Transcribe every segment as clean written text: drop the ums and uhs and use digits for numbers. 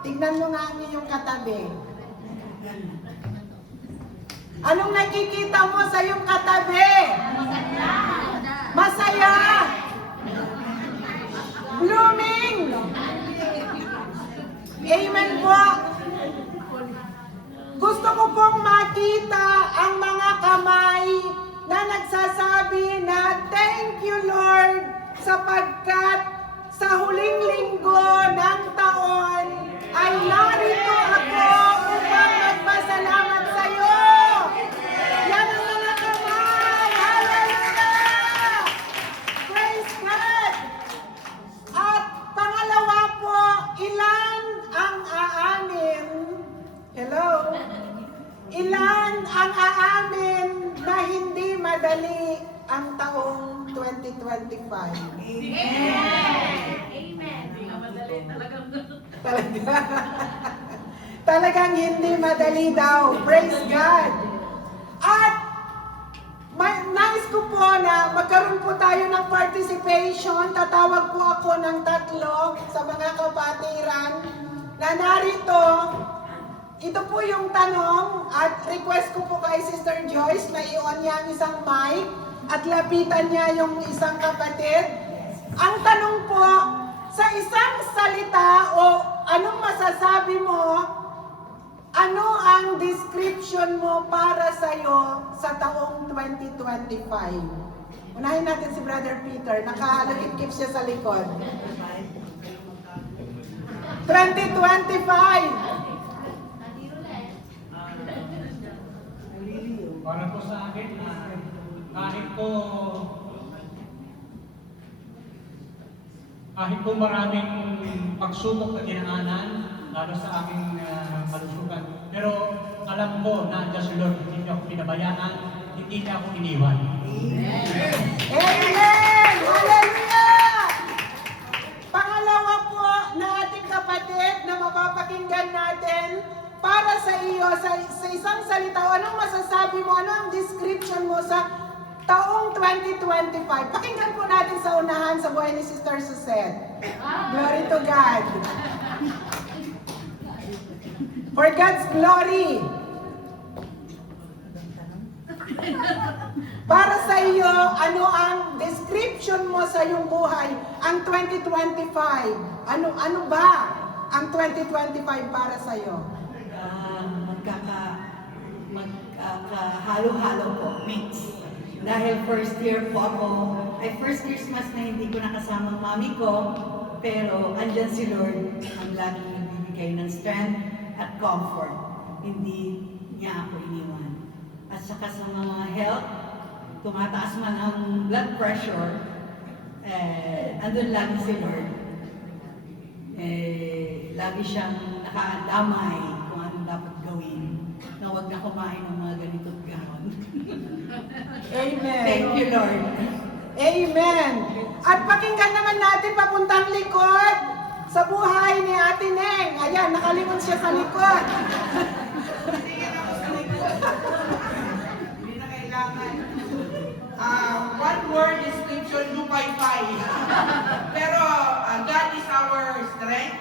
Tignan mo nga ang iyong katabi. Anong nakikita mo sa iyong katabi? Masaya. Blooming. Amen po. Gusto ko pong makita ang mga kamay na nagsasabi na thank you Lord sapagkat sa huling linggo ng taon ay narito ako upang magpasalamat sa iyo. Yan ang mga kamay. Hallelujah! Praise God! At pangalawa po, ilan ang aamin? Hello? Ilan ang aamin na hindi madali ang taong 2025? Amen. Talagang hindi madali daw. Praise God. At nais ko po na magkaroon po tayo ng participation. Tatawag po ako ng 3 sa mga kapatiran na narito. Ito po yung tanong at request ko po kay Sister Joyce na i-on niya ang isang mic at lapitan niya yung isang kapatid. Ang tanong po, sa isang salita o anong masasabi mo, ano ang description mo para sa iyo sa taong 2025? Unahin natin si Brother Peter, nakalagip-kip siya sa likod. 2025! Para po sa akin, kahit po maraming pagsubok na dinaanan, lalo sa aming kalusugan. Pero alam ko na Diyos Lord, hindi niya ako pinabayaan, hindi niya ako iniwan. Amen! Hallelujah! Pangalawa po na ating kapatid na mapapakinggan natin, para sa iyo, sa isang salita, anong masasabi mo, ano ang description mo sa taong 2025? Pakinggan po natin sa unahan sa buhay ni Sister Suzette. Glory to God. For God's glory. Para sa iyo, ano ang description mo sa iyong buhay, ang 2025? Ano ba ang 2025 para sa iyo? Magkakahalo-halo po, mix. Dahil first year po ako, ay first Christmas na hindi ko nakasama ang mami ko, pero andyan si Lord ang laging nagbibigay ng strength at comfort. Hindi niya ako iniwan. At saka sa mga health, tumataas man ang blood pressure, andun lagi si Lord. Lagi siyang nakadamay kung anong dapat gawin, na huwag na kumain ng mga ganito't ganon. Amen. Thank you, Lord. Amen. At pakinggan naman natin papuntang likod sa buhay ni Ate Neng. Ayan, nakalimon siya sa likod. Tingin ako sa likod. Hindi na kailangan. One word description, lupay-pay. Pero God is our strength.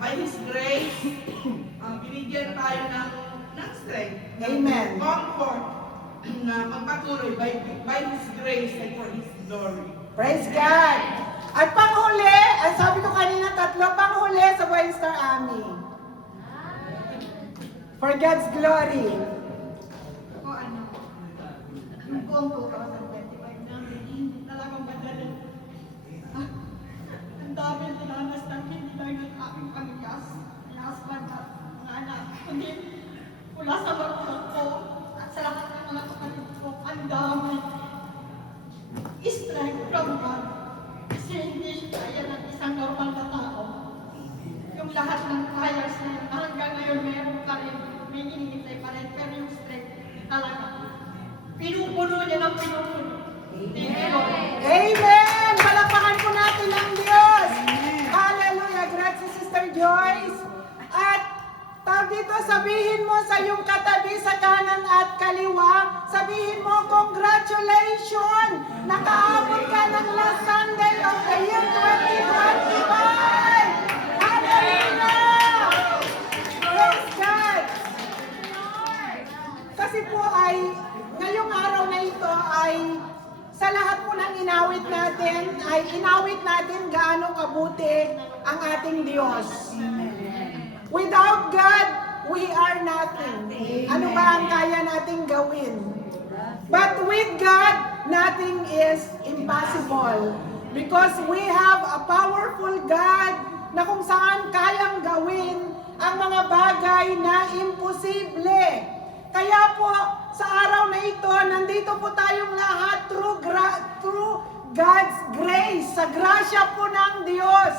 By His grace, binigyan tayo ng strength. Amen. Comfort na magpatuloy by His grace and for His glory. Praise God. At panghuli, ang sabi ko kanina 3, panghuli sa Buhay Star Ami. For God's glory. O ano, yung kong 2025 namin, hindi talagang madali. Ang dami tinanas namin, hindi tayo ng aming pamilyas, husband at mga anak. Kundi mula sa magulang ko at sa lahat ng mga kapatid ko, ang dami. Strength from God. Kasi hindi siya kaya ng isang normal na tao. Yung lahat ng trials na yun, hanggang ngayon meron pa rin, may iniintay pa rin, pero yung strength talaga. Pinupuno niya ng pinupuno. Thank you, Lord. Amen! Palakpakan po natin ang Diyos! Hallelujah! Grazie, Sister Joyce! At tawag dito, sabihin mo sa iyong katabi sa kanan at kaliwa, sabihin mo, congratulations! Nakaabot ka ng last Sunday of the year 2025! Hallelujah! kasi po ay, ngayong araw na ito ay, sa lahat po ng inawit natin gaano kabuti ang ating Diyos. Without God, we are nothing. Ano ba ang kaya nating gawin? But with God, nothing is impossible. Because we have a powerful God na kung saan kayang gawin ang mga bagay na imposible. Kaya po, sa araw na ito, nandito po tayong lahat through God's grace, sa grasya po ng Diyos.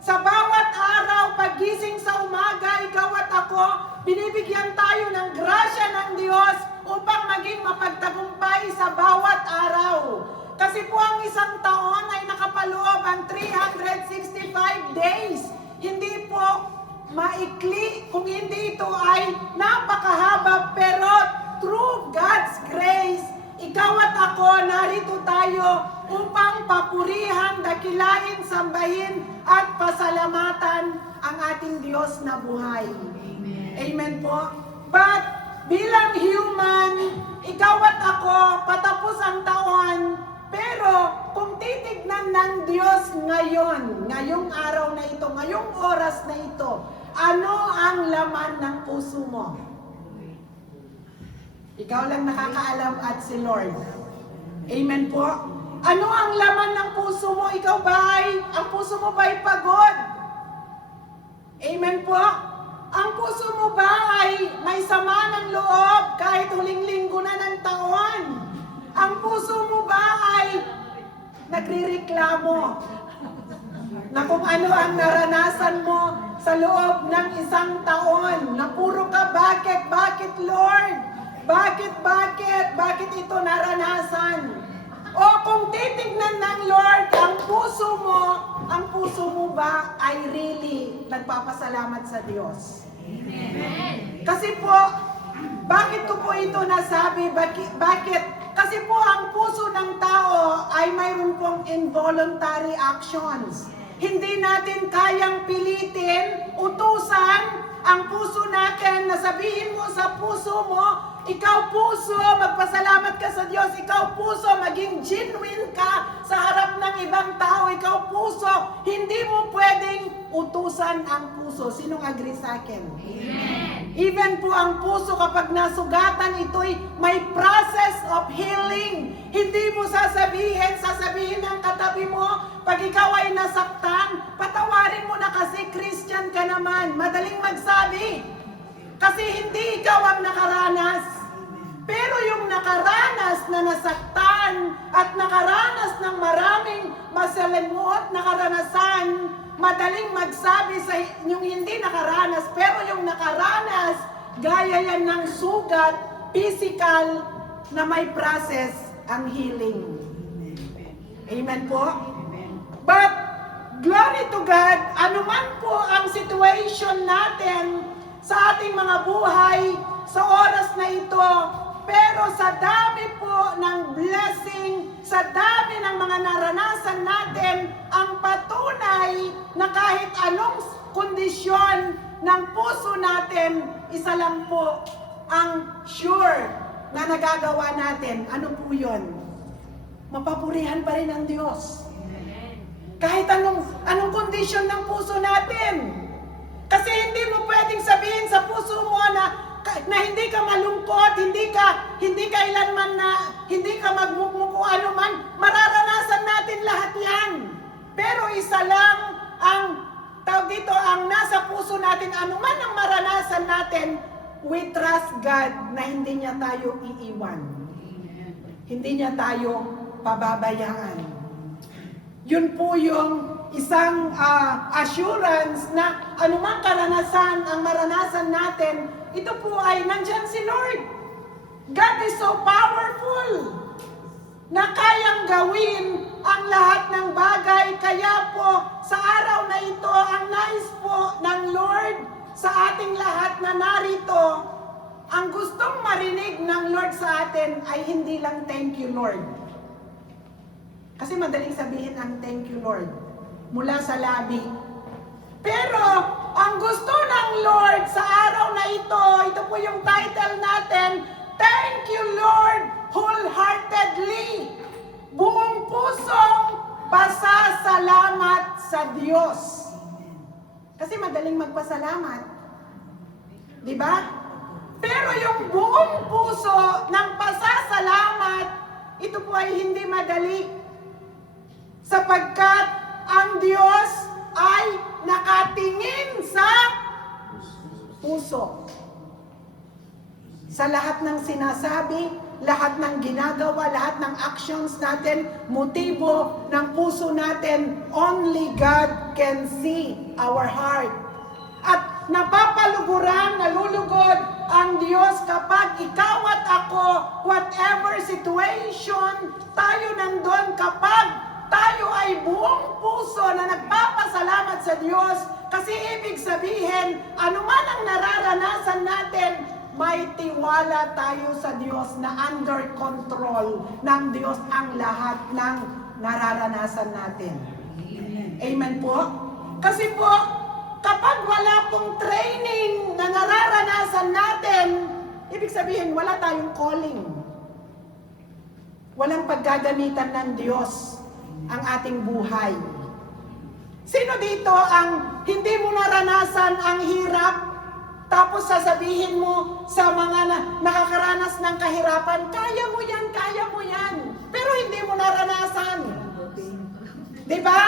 Sa bawat araw, pagising sa umaga, ikaw at ako, binibigyan tayo ng grasya ng Diyos upang maging mapagtagumpay sa bawat araw. Kasi po ang isang taon ay nakapaloob ang 365 days. Hindi po maikli kung hindi ito ay napakahaba, pero through God's grace, ikaw at ako, narito tayo upang papurihan, dakilain, sambahin, at pasalamatan ang ating Diyos na buhay. Amen po. But bilang human, ikaw at ako, patapos ang taon, pero kung titignan ng Diyos ngayon, ngayong araw na ito, ngayong oras na ito, ano ang laman ng puso mo? Ikaw lang nakakaalam at si Lord. Amen po. Ano ang laman ng puso mo? Ikaw ba ang puso mo ba ay pagod? Amen po. Ang puso mo ba ay may sama ng loob kahit huling linggo na ng taon? Ang puso mo ba ay nagrireklamo na kung ano ang naranasan mo sa loob ng isang taon? Na puro ka, bakit Lord? Bakit ito naranasan? O kung titignan ng Lord ang puso mo ba ay really nagpapasalamat sa Diyos? Amen. Kasi po, bakit ko po ito nasabi? Bakit? Kasi po ang puso ng tao ay mayroon pong involuntary actions. Hindi natin kayang pilitin, utusan ang puso natin na sabihin mo sa puso mo, ikaw puso, magpasalamat ka sa Diyos. Ikaw puso, maging genuine ka sa harap ng ibang tao. Ikaw puso, hindi mo pwedeng utusan ang puso. Sinong agree sa akin? Amen. Even po ang puso kapag nasugatan, ito'y may process of healing. Hindi mo sasabihin ng katabi mo, pag ikaw ay nasaktan, patawarin mo na kasi Christian ka naman. Madaling magsabi. Kasi hindi ikaw ang nakaranas. Pero yung nakaranas na nasaktan at nakaranas ng maraming masalimuot na karanasan, madaling magsabi sa yung hindi nakaranas. Pero yung nakaranas, gaya yan ng sugat, physical, na may process ang healing. Amen po? But, glory to God, anuman po ang situation natin sa ating mga buhay sa oras na ito, pero sa dami po ng blessing, sa dami ng mga naranasan natin, ang patunay na kahit anong kondisyon ng puso natin, isa lang po ang sure na nagagawa natin. Ano po yun? Mapapurihan pa rin ang Diyos. Kahit anong kondisyon ng puso natin. Kasi hindi mo pwedeng sabihin sa puso mo na hindi ka malungkot, hindi ka ilanman hindi ka magmukmuko ano man, mararanasan natin lahat yan. Pero isa lang ang ang nasa puso natin, ano man ang maranasan natin, we trust God na hindi niya tayo iiwan. Hindi niya tayo pababayaan. Yun po yung isang assurance na anumang karanasan ang maranasan natin, ito po ay nandyan si Lord. God is so powerful na kayang gawin ang lahat ng bagay. Kaya po sa araw na ito, ang nais po ng Lord sa ating lahat na narito, ang gustong marinig ng Lord sa atin ay hindi lang thank you Lord. Kasi madaling sabihin ang thank you Lord mula sa labi. Pero ang gusto ng Lord sa araw na ito po yung title natin, you, Lord, wholeheartedly. Buong pusong pasasalamat sa Diyos. Kasi madaling magpasalamat. Di ba? Pero yung buong puso ng pasasalamat, ito po ay hindi madali. Sapagkat ang Diyos ay nakatingin sa puso. Sa lahat ng sinasabi, lahat ng ginagawa, lahat ng actions natin, motibo ng puso natin, only God can see our heart. At napapaluguran, nalulugod ang Diyos kapag ikaw at ako, whatever situation, tayo nandun kapag tayo ay buong puso na nagpapasalamat sa Diyos. Kasi ibig sabihin, anuman ang nararanasan natin, may tiwala tayo sa Diyos na under control ng Diyos ang lahat ng nararanasan natin. Amen po? Kasi po, kapag wala pong training na nararanasan natin, ibig sabihin, wala tayong calling. Walang paggagamitan ng Diyos ang ating buhay. Sino dito ang hindi mo naranasan ang hirap, tapos sasabihin mo sa mga nakakaranas ng kahirapan, kaya mo yan, pero hindi mo naranasan. Diba?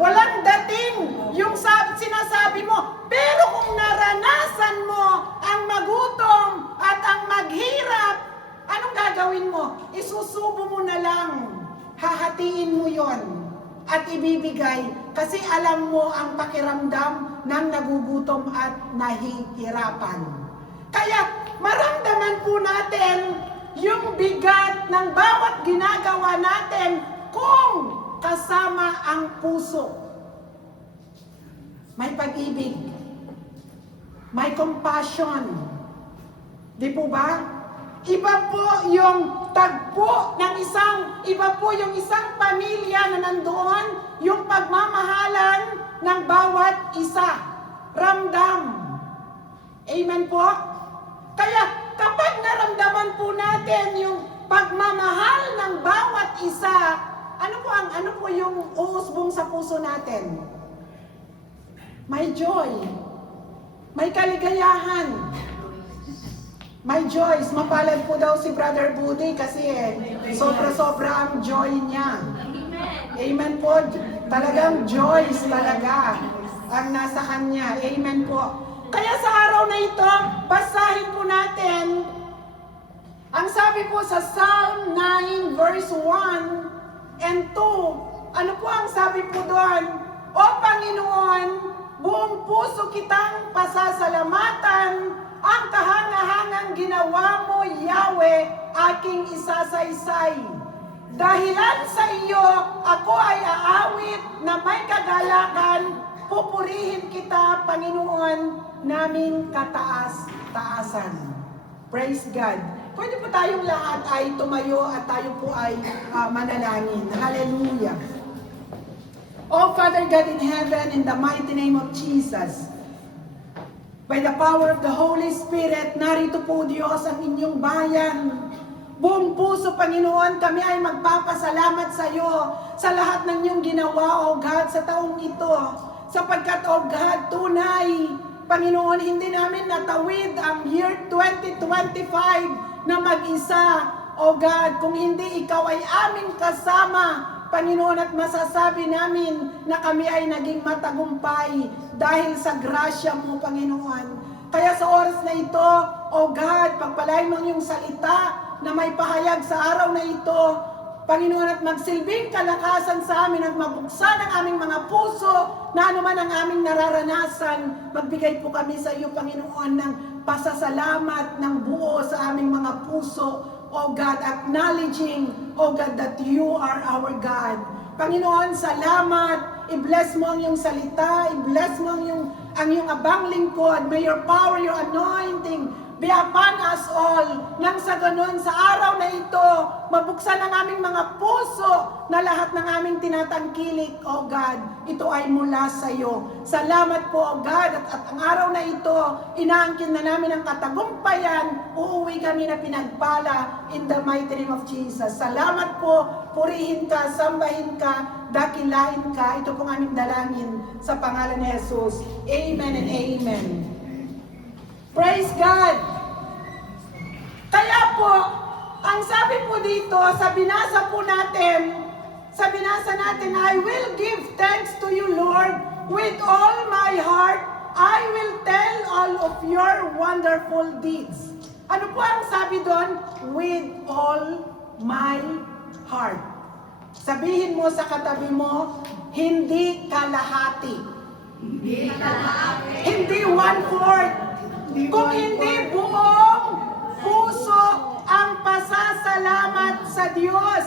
Walang dating yung sinasabi mo, pero kung naranasan mo ang magutom at ang maghirap, anong gagawin mo? Isusubo mo na lang, hahatiin mo yon at ibibigay kasi alam mo ang pakiramdam ng nagugutom at nahihirapan. Kaya maramdaman po natin yung bigat ng bawat ginagawa natin kung kasama ang puso. May pag-ibig, may compassion. Di po ba? Iba po yung tagpo ng iba po yung isang pamilya na nandoon, yung pagmamahalan ng bawat isa. Ramdam. Amen po? Kaya kapag naramdaman po natin yung pagmamahal ng bawat isa, ano po yung uusbong sa puso natin? May joy. May kaligayahan. May joy. Mapalad po daw si Brother Budi kasi sobra-sobra ang joy niya. Amen po. Talagang joy talaga ang nasa kanya. Amen po. Kaya sa araw na ito, basahin po natin ang sabi po sa Psalm 9 verse 1 and 2. Ano po ang sabi po doon? O Panginoon, buong puso kitang pasasalamatan, ang kahangahangang ginawa mo, Yahweh, aking isasaysay. Dahilan sa iyo, ako ay aawit na may kagalakan, pupurihin kita, Panginoon, naming kataas-taasan. Praise God. Pwede po tayong lahat ay tumayo at tayo po ay manalangin. Hallelujah. Oh, Father God in heaven, in the mighty name of Jesus, by the power of the Holy Spirit, narito po, Diyos, ang inyong bayan. Buong puso, Panginoon, kami ay magpapasalamat sa iyo sa lahat ng inyong ginawa, O God, sa taong ito. Sapagkat, O God, tunay, Panginoon, hindi namin natawid ang year 2025 na mag-isa, O God, kung hindi ikaw ay aming kasama, Panginoon, at masasabi namin na kami ay naging matagumpay dahil sa grasya mo, Panginoon. Kaya sa oras na ito, O God, pagpalain mo yung salita na may pahayag sa araw na ito, Panginoon, at magsilbing kalakasan sa amin at mabuksan ang aming mga puso na anuman ang aming nararanasan. Magbigay po kami sa iyo, Panginoon, ng pasasalamat ng buo sa aming mga puso, O God, acknowledging, O God, that you are our God. Panginoon, salamat. I-bless mo ang iyong salita. I-bless mo ang iyong abang lingkod. May your power, your anointing be upon us all. Nang sa ganun, sa araw na ito, mabuksan ang aming mga puso na lahat ng aming tinatangkilik, O God, ito ay mula sa iyo. Salamat po, O God, at ang araw na ito, inaangkin na namin ang katagumpayan, uuwi kami na pinagpala in the mighty name of Jesus. Salamat po, purihin ka, sambahin ka, dakilain ka. Ito pong aming dalangin sa pangalan ni Jesus. Amen and amen. Praise God! Kaya po, ang sabi po dito, sa binasa natin, I will give thanks to you, Lord, with all my heart. I will tell all of your wonderful deeds. Ano po ang sabi doon? With all my heart. Sabihin mo sa katabi mo, hindi kalahati. Hindi 1/4. Kung hindi buong puso ang pasasalamat sa Diyos.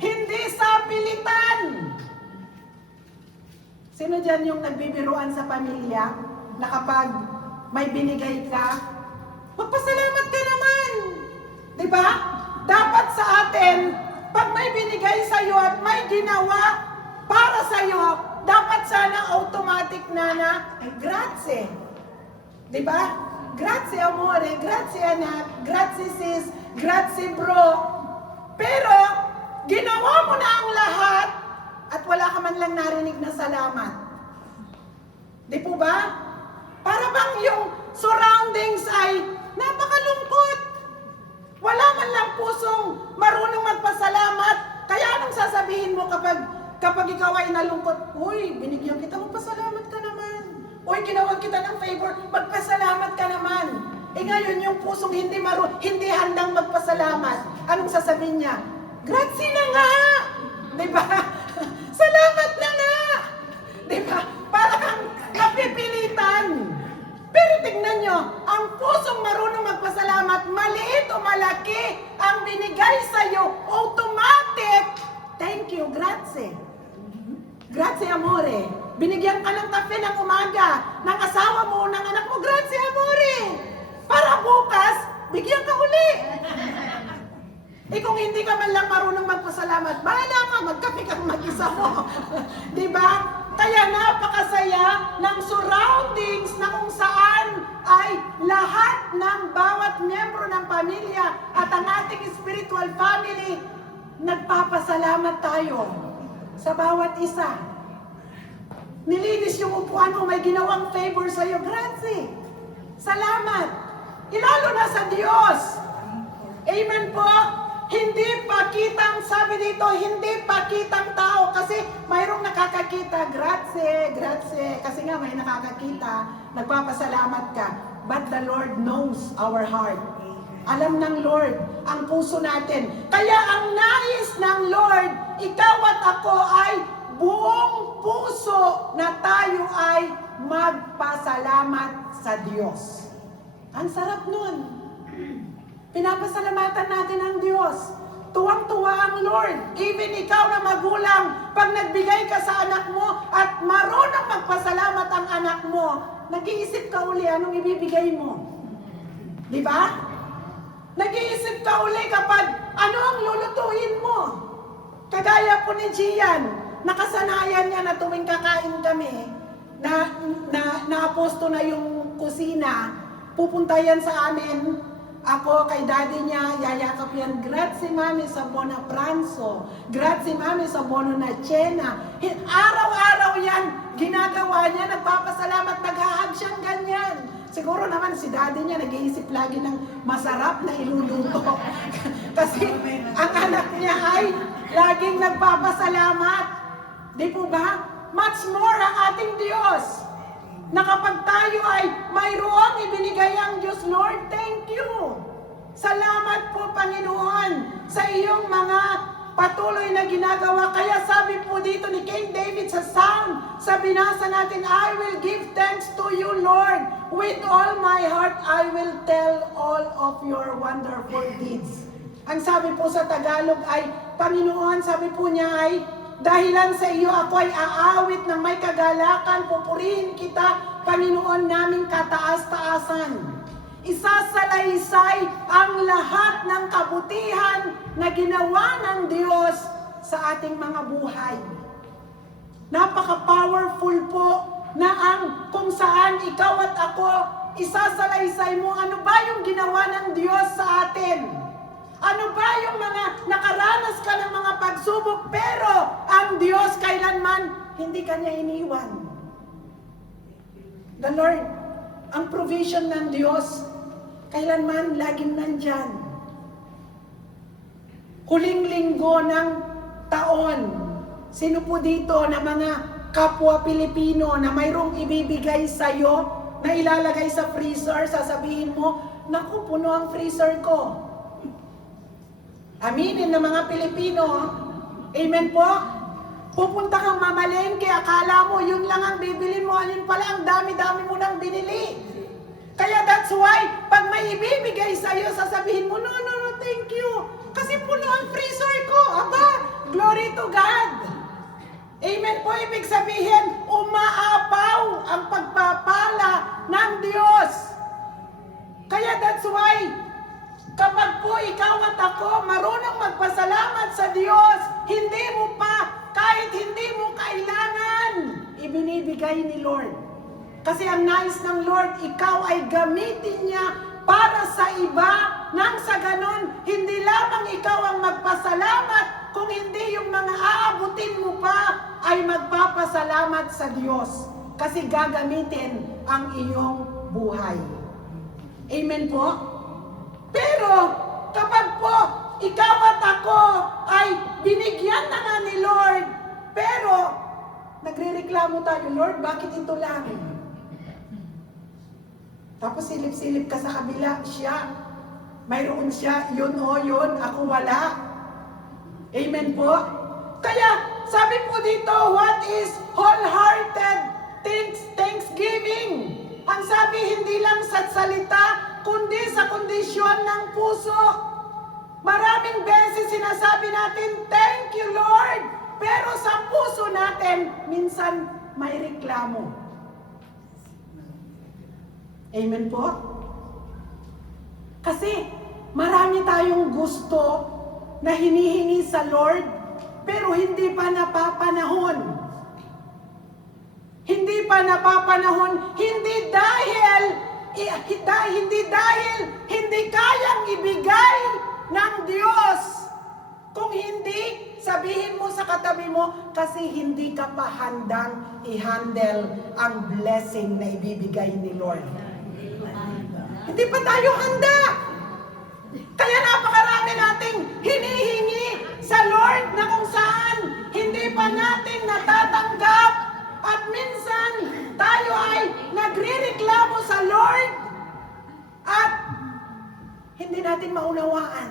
Hindi sa pilitan. Sino dyan yung nagbibiruan sa pamilya na kapag may binigay ka, magpasalamat ka naman. Diba? Dapat sa atin, pag may binigay sa'yo at may ginawa para sa'yo, dapat sana automatic na grazie. Diba? Grazie amore, grazie anak, grazie sis, grazie bro. Pero, ginawa mo na ang lahat at wala ka man lang narinig na salamat. Di po ba? Para bang yung surroundings ay napakalungkot. Wala man lang pusong marunong magpasalamat. Kaya anong sasabihin mo kapag ikaw ay nalungkot? Uy, binigyan kita, magpasalamat ka naman. Uy, ginawa kita ng favor, magpasalamat ka naman. Eh ngayon, yung pusong hindi handang magpasalamat, anong sasabihin niya? Grazie na nga! Diba? Salamat na nga! Diba? Para kang napipilitan. Pero tignan nyo, ang pusong marunong magpasalamat, maliit o malaki, ang binigay sa'yo, automatic. Thank you, grazie. Grazie amore. Binigyan ka ng kape ng umaga, ng asawa mo, ng anak mo, grazie amore. Para bukas, bigyan ka uli. Eh kung hindi ka man lang marunong magpasalamat, bahala ka, magkape kang mag-isa mo. Diba? Kaya napakasaya ng surroundings na kung saan ay lahat ng bawat miyembro ng pamilya at ang ating spiritual family, nagpapasalamat tayo sa bawat isa. Nilinis yung upuan mo, may ginawang favor sa'yo, grazie. Salamat. Ilalo na sa Diyos. Amen po. Hindi pakitang, sabi dito, hindi pakitang tao kasi mayroong nakakakita. Grazie, grazie. Kasi nga may nakakakita, nagpapasalamat ka. But the Lord knows our heart. Alam ng Lord ang puso natin. Kaya ang nais ng Lord, ikaw at ako ay buong puso na tayo ay magpasalamat sa Diyos. Ang sarap nun. Pinapasalamatan natin ang Diyos. Tuwang-tuwa ang Lord. Even ikaw na magulang, pag nagbigay ka sa anak mo at marunong magpasalamat ang anak mo, nag-iisip ka uli anong ibibigay mo. Di ba? Nag-iisip ka uli kapag ano ang lulutuin mo. Kagaya po ni Gian, nakasanayan niya na tuwing kakain kami, na aposto na yung kusina, pupunta yan sa amin. Ako, kay daddy niya, yayakap yan, grazie mami sa buona pranzo, grazie mami sa buona na cena. Araw-araw yan, ginagawa niya, nagpapasalamat, naghahag siyang ganyan. Siguro naman si daddy niya nag-iisip lagi ng masarap na iluluto. Kasi ang anak niya ay laging nagpapasalamat. Di po ba? Much more ang ating Diyos. Na kapag tayo ay mayroong ibinigay ang Diyos, Lord, thank you. Salamat po, Panginoon, sa iyong mga patuloy na ginagawa. Kaya sabi po dito ni King David sa Psalm, sa binasa natin, I will give thanks to you, Lord. With all my heart, I will tell all of your wonderful deeds. Ang sabi po sa Tagalog ay, Panginoon, sabi po niya ay, dahilan sa iyo ako ay aawit ng may kagalakan, pupurihin kita, Panginoon naming kataas-taasan. isasalaysay ang lahat ng kabutihan na ginawa ng Diyos sa ating mga buhay. Napaka-powerful po na ang kung saan ikaw at ako, isasalaysay mo ano ba yung ginawa ng Diyos sa atin. Ano ba yung mga nakaranas ka ng mga pagsubok, pero ang Diyos kailanman hindi kanya iniwan. The Lord, ang provision ng Diyos, kailanman laging nandyan. Huling linggo ng taon, sino po dito na mga kapwa Pilipino na mayroong ibibigay sa'yo, na ilalagay sa freezer, sasabihin mo, naku, puno ang freezer ko. Aminin ng mga Pilipino, amen po? Pupunta kang mamalengke, akala mo yun lang ang bibili mo, yun pala ang dami-dami mo nang binili. Kaya that's why, pag may ibibigay sa'yo, sasabihin mo, no, thank you. Kasi puno ang freezer ko. Aba, glory to God. Amen po, ibig sabihin, umaapaw ang pagpapala ng Diyos. Kaya that's why, kapag po ikaw at ako marunong magpasalamat sa Diyos, hindi mo pa, kahit hindi mo kailangan, ibinibigay ni Lord. Kasi ang nais ng Lord, ikaw ay gamitin niya para sa iba, nang sa ganon, hindi lamang ikaw ang magpasalamat, kung hindi yung mga aabutin mo pa ay magpapasalamat sa Diyos. Kasi gagamitin ang iyong buhay. Amen po? Pero kapag po ikaw at ako ay binigyan na nga ni Lord, pero nagrereklamo tayo, Lord, bakit ito lang? Tapos silip-silip ka sa kabila, siya, mayroon siya, yun o yun, ako wala. Amen po? Kaya sabi po dito, what is wholehearted thanksgiving? Ang sabi hindi lang sa salita, kundi sa kondisyon ng puso. Maraming beses sinasabi natin, thank you Lord, pero sa puso natin, minsan may reklamo. Amen po? Kasi marami tayong gusto na hinihingi sa Lord, pero hindi pa napapanahon. Hindi pa napapanahon, hindi dahil hindi kayang ibigay ng Diyos. Kung hindi, sabihin mo sa katabi mo, kasi hindi ka pa handang i-handle ang blessing na ibibigay ni Lord. Hindi pa tayo handa. Kaya napakarami nating hinihingi sa Lord na kung saan hindi pa natin natatanggap, at minsan tayo ay nagrereklamo sa Lord at hindi natin maunawaan.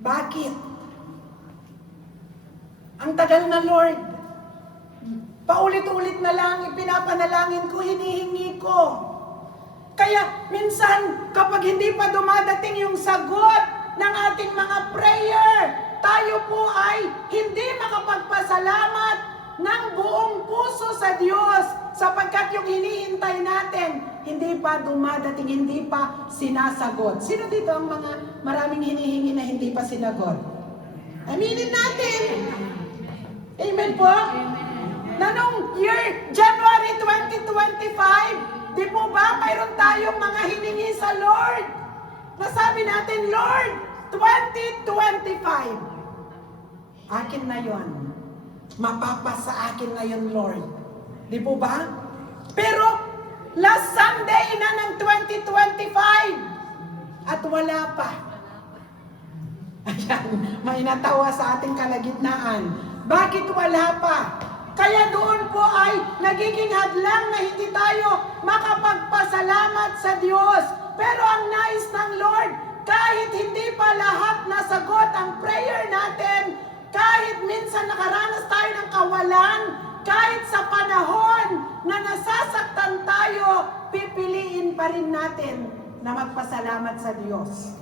Bakit? Ang tagal na, Lord. Paulit-ulit na lang ipinapanalangin ko, hinihingi ko. Kaya minsan kapag hindi pa dumadating yung sagot ng ating mga prayer, tayo po ay hindi makapagpasalamat ng buong puso sa Diyos, sapagkat yung hinihintay natin hindi pa dumadating, hindi pa sinasagot. Sino dito ang mga maraming hinihingi na hindi pa sinagot? Aminin natin. Amen po? Na nung year January 2025, di po ba mayroon tayong mga hiningi sa Lord? Nasabi natin, Lord, 2025, akin na yon. Mapapasa akin na yon, Lord. Di po ba? Pero last Sunday na ng 2025 at wala pa. Ayan, may natawa sa ating kalagitnaan. Bakit wala pa? Kaya doon po ay nagiging hadlang na hindi tayo makapagpasalamat sa Diyos. Pero ang nais ng Lord, kahit hindi pa lahat nasagot ang prayer natin, kahit minsan nakaranas tayo ng kawalan, kahit sa panahon na nasasaktan tayo, pipiliin pa rin natin na magpasalamat sa Diyos.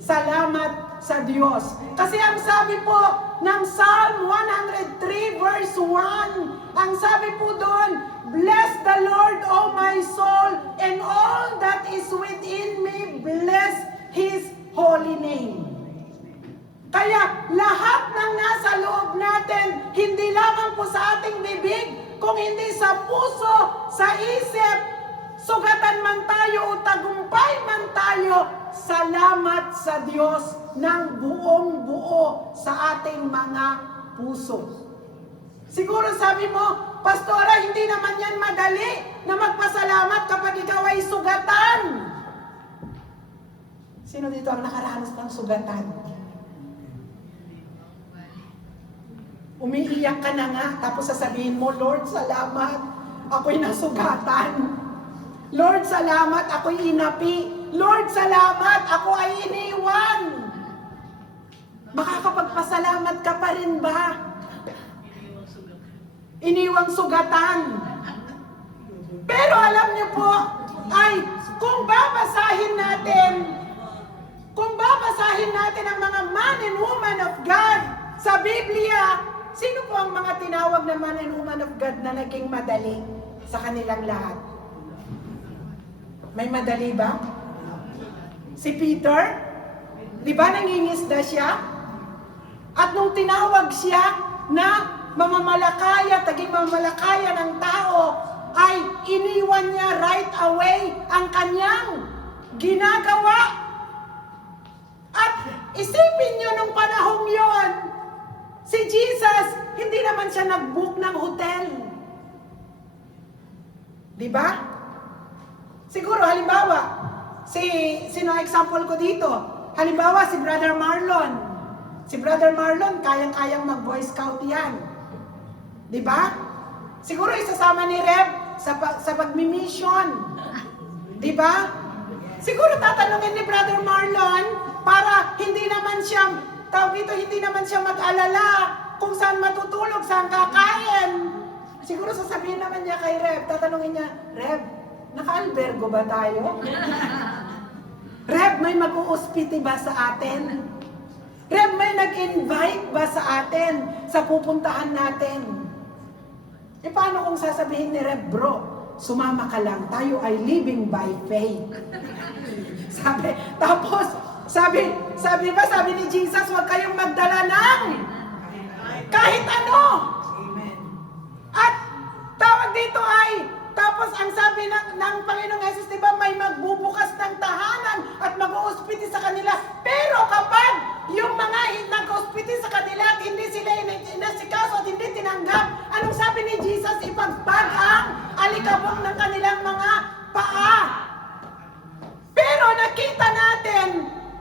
Salamat sa Diyos. Kasi ang sabi po ng Psalm 103 verse 1, ang sabi po doon, Bless the Lord, O my soul, and all that is within me, bless His holy name. Kaya lahat ng nasa loob natin, hindi lamang po sa ating bibig, kung hindi sa puso, sa isip, sugatan man tayo o tagumpay man tayo, salamat sa Diyos ng buong buo sa ating mga puso. Siguro sabi mo, Pastora, hindi naman yan madali na magpasalamat kapag ikaw ay sugatan. Sino dito ang nakaranas ng sugatan? Umiiyak ka na nga, tapos sasabihin mo, Lord, salamat, ako'y nasugatan. Lord, salamat, ako'y inapi. Lord, salamat, ako ay iniwan. Makakapagpasalamat ka pa rin ba? Iniwang sugatan. Pero alam niyo po, ay kung babasahin natin ang mga man and woman of God sa Biblia, sino po ang mga tinawag na man and woman of God na naging madali sa kanilang lahat? May madali ba? Si Peter? Di ba nangingisda siya? At nung tinawag siya na mamamalakaya, taging mamamalakaya ng tao, ay iniwan niya right away ang kanyang ginagawa. At isipin niyo nung panahong yon, si Jesus, hindi naman siya nag-book ng hotel. Di ba? Siguro, halimbawa, sino example ko dito? Halimbawa, si Brother Marlon. Si Brother Marlon, kayang-kayang mag-Boy Scout yan. Di ba? Siguro isasama ni Reb sa pagmi-mission. Di ba? Siguro tatanungin ni Brother Marlon para hindi naman siya mag-alala kung saan matutulog, saan kakain. Siguro sasabihin naman niya kay Reb, tatanungin niya, Reb, naka-albergo ba tayo? Reb, may mag-uuspiti ba sa atin? Reb, may nag-invite ba sa atin sa pupuntahan natin? E paano kung sasabihin ni Reb, bro, sumama ka lang, tayo ay living by faith. Sabi ni Jesus, huwag kayong magdala ng kahit ano. At tawag dito ay, tapos ang sabi ng Panginoong Jesus, diba, may magbubukas ng tahanan at mag-uuspiti sa kanila. Pero kapag yung mga nag-uuspiti sa kanila at hindi sila inasikaso at hindi tinanggap, anong sabi ni Jesus? Ipagpag ang alikabok ng kanilang mga paa. Pero nakita natin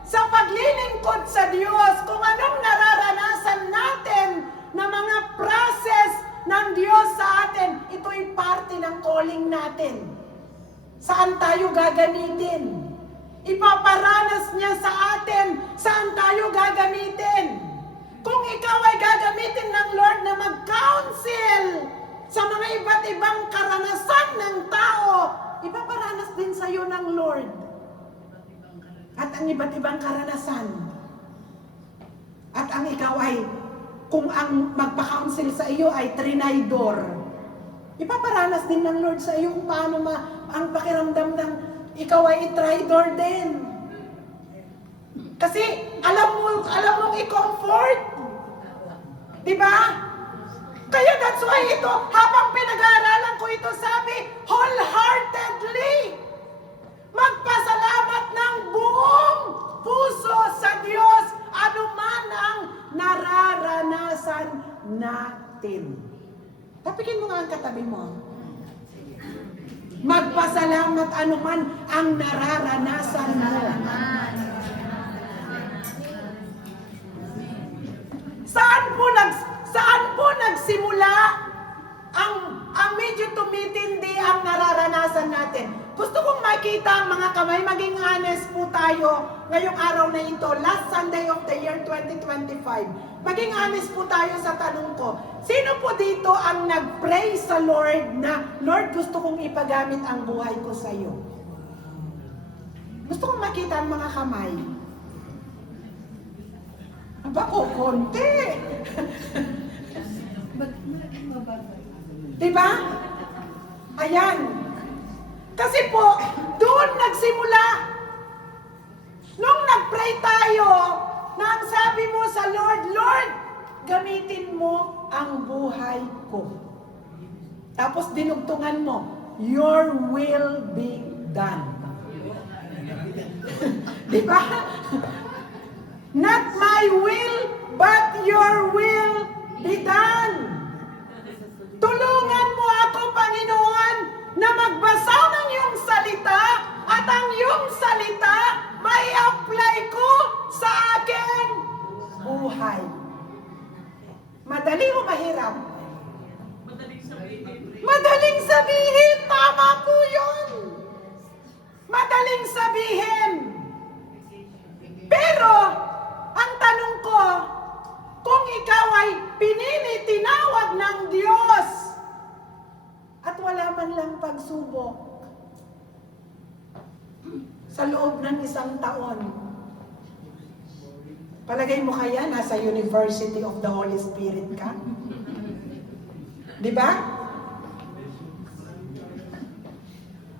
sa paglilingkod sa Diyos kung anong nararanasan natin na mga process ng Diyos sa atin, ito'y parte ng calling natin. Saan tayo gagamitin? Ipaparanas niya sa atin, saan tayo gagamitin? Kung ikaw ay gagamitin ng Lord na mag-counsel sa mga iba't ibang karanasan ng tao, ipaparanas din sa iyo ng Lord. At ang iba't ibang karanasan. At ang ikaw ay, kung ang magpa-counsel sa iyo ay trinidor, ipaparanas din ng Lord sa iyo kung paano ang pakiramdam ng ikaw ay tridor din. Kasi alam mong i-comfort. Diba? Kaya that's why ito, habang pinag-aaralan ko ito, sabi, wholeheartedly, magpasalamat ng buong puso sa Diyos, anuman ang nararanasan natin. Tapikin mo nga ang katabi mo. Magpasalamat anuman ang nararanasan mo. Saan po nagsimula ang medyo tumitindi ang nararanasan natin? Gusto kong makita ang mga kamay, maging honest po tayo ngayong araw na ito, last Sunday of the year 2025. Maging honest po tayo sa tanong ko, sino po dito ang nag-pray sa Lord na, Lord, gusto kong ipagamit ang buhay ko sa iyo? Gusto kong makita ang mga kamay. Aba ko, konti. Diba? Ayan. Kasi po, doon nagsimula. Nung nag-pray tayo, na ang sabi mo sa Lord, Lord, gamitin mo ang buhay ko. Tapos dinugtungan mo, your will be done. Di ba? Not my will, but your will be done. Tulungan mo ako, Panginoon, na magbasa ng iyong salita at ang iyong salita may apply ko sa akin buhay. Madali o mahirap? Madaling sabihin, tama po yun. Madaling sabihin. Pero, ang tanong ko, kung ikaw ay pinili, tinawag ng Diyos, at wala man lang pagsubok, sa loob ng 1 taon, palagay mo kaya nasa University of the Holy Spirit ka? Di ba?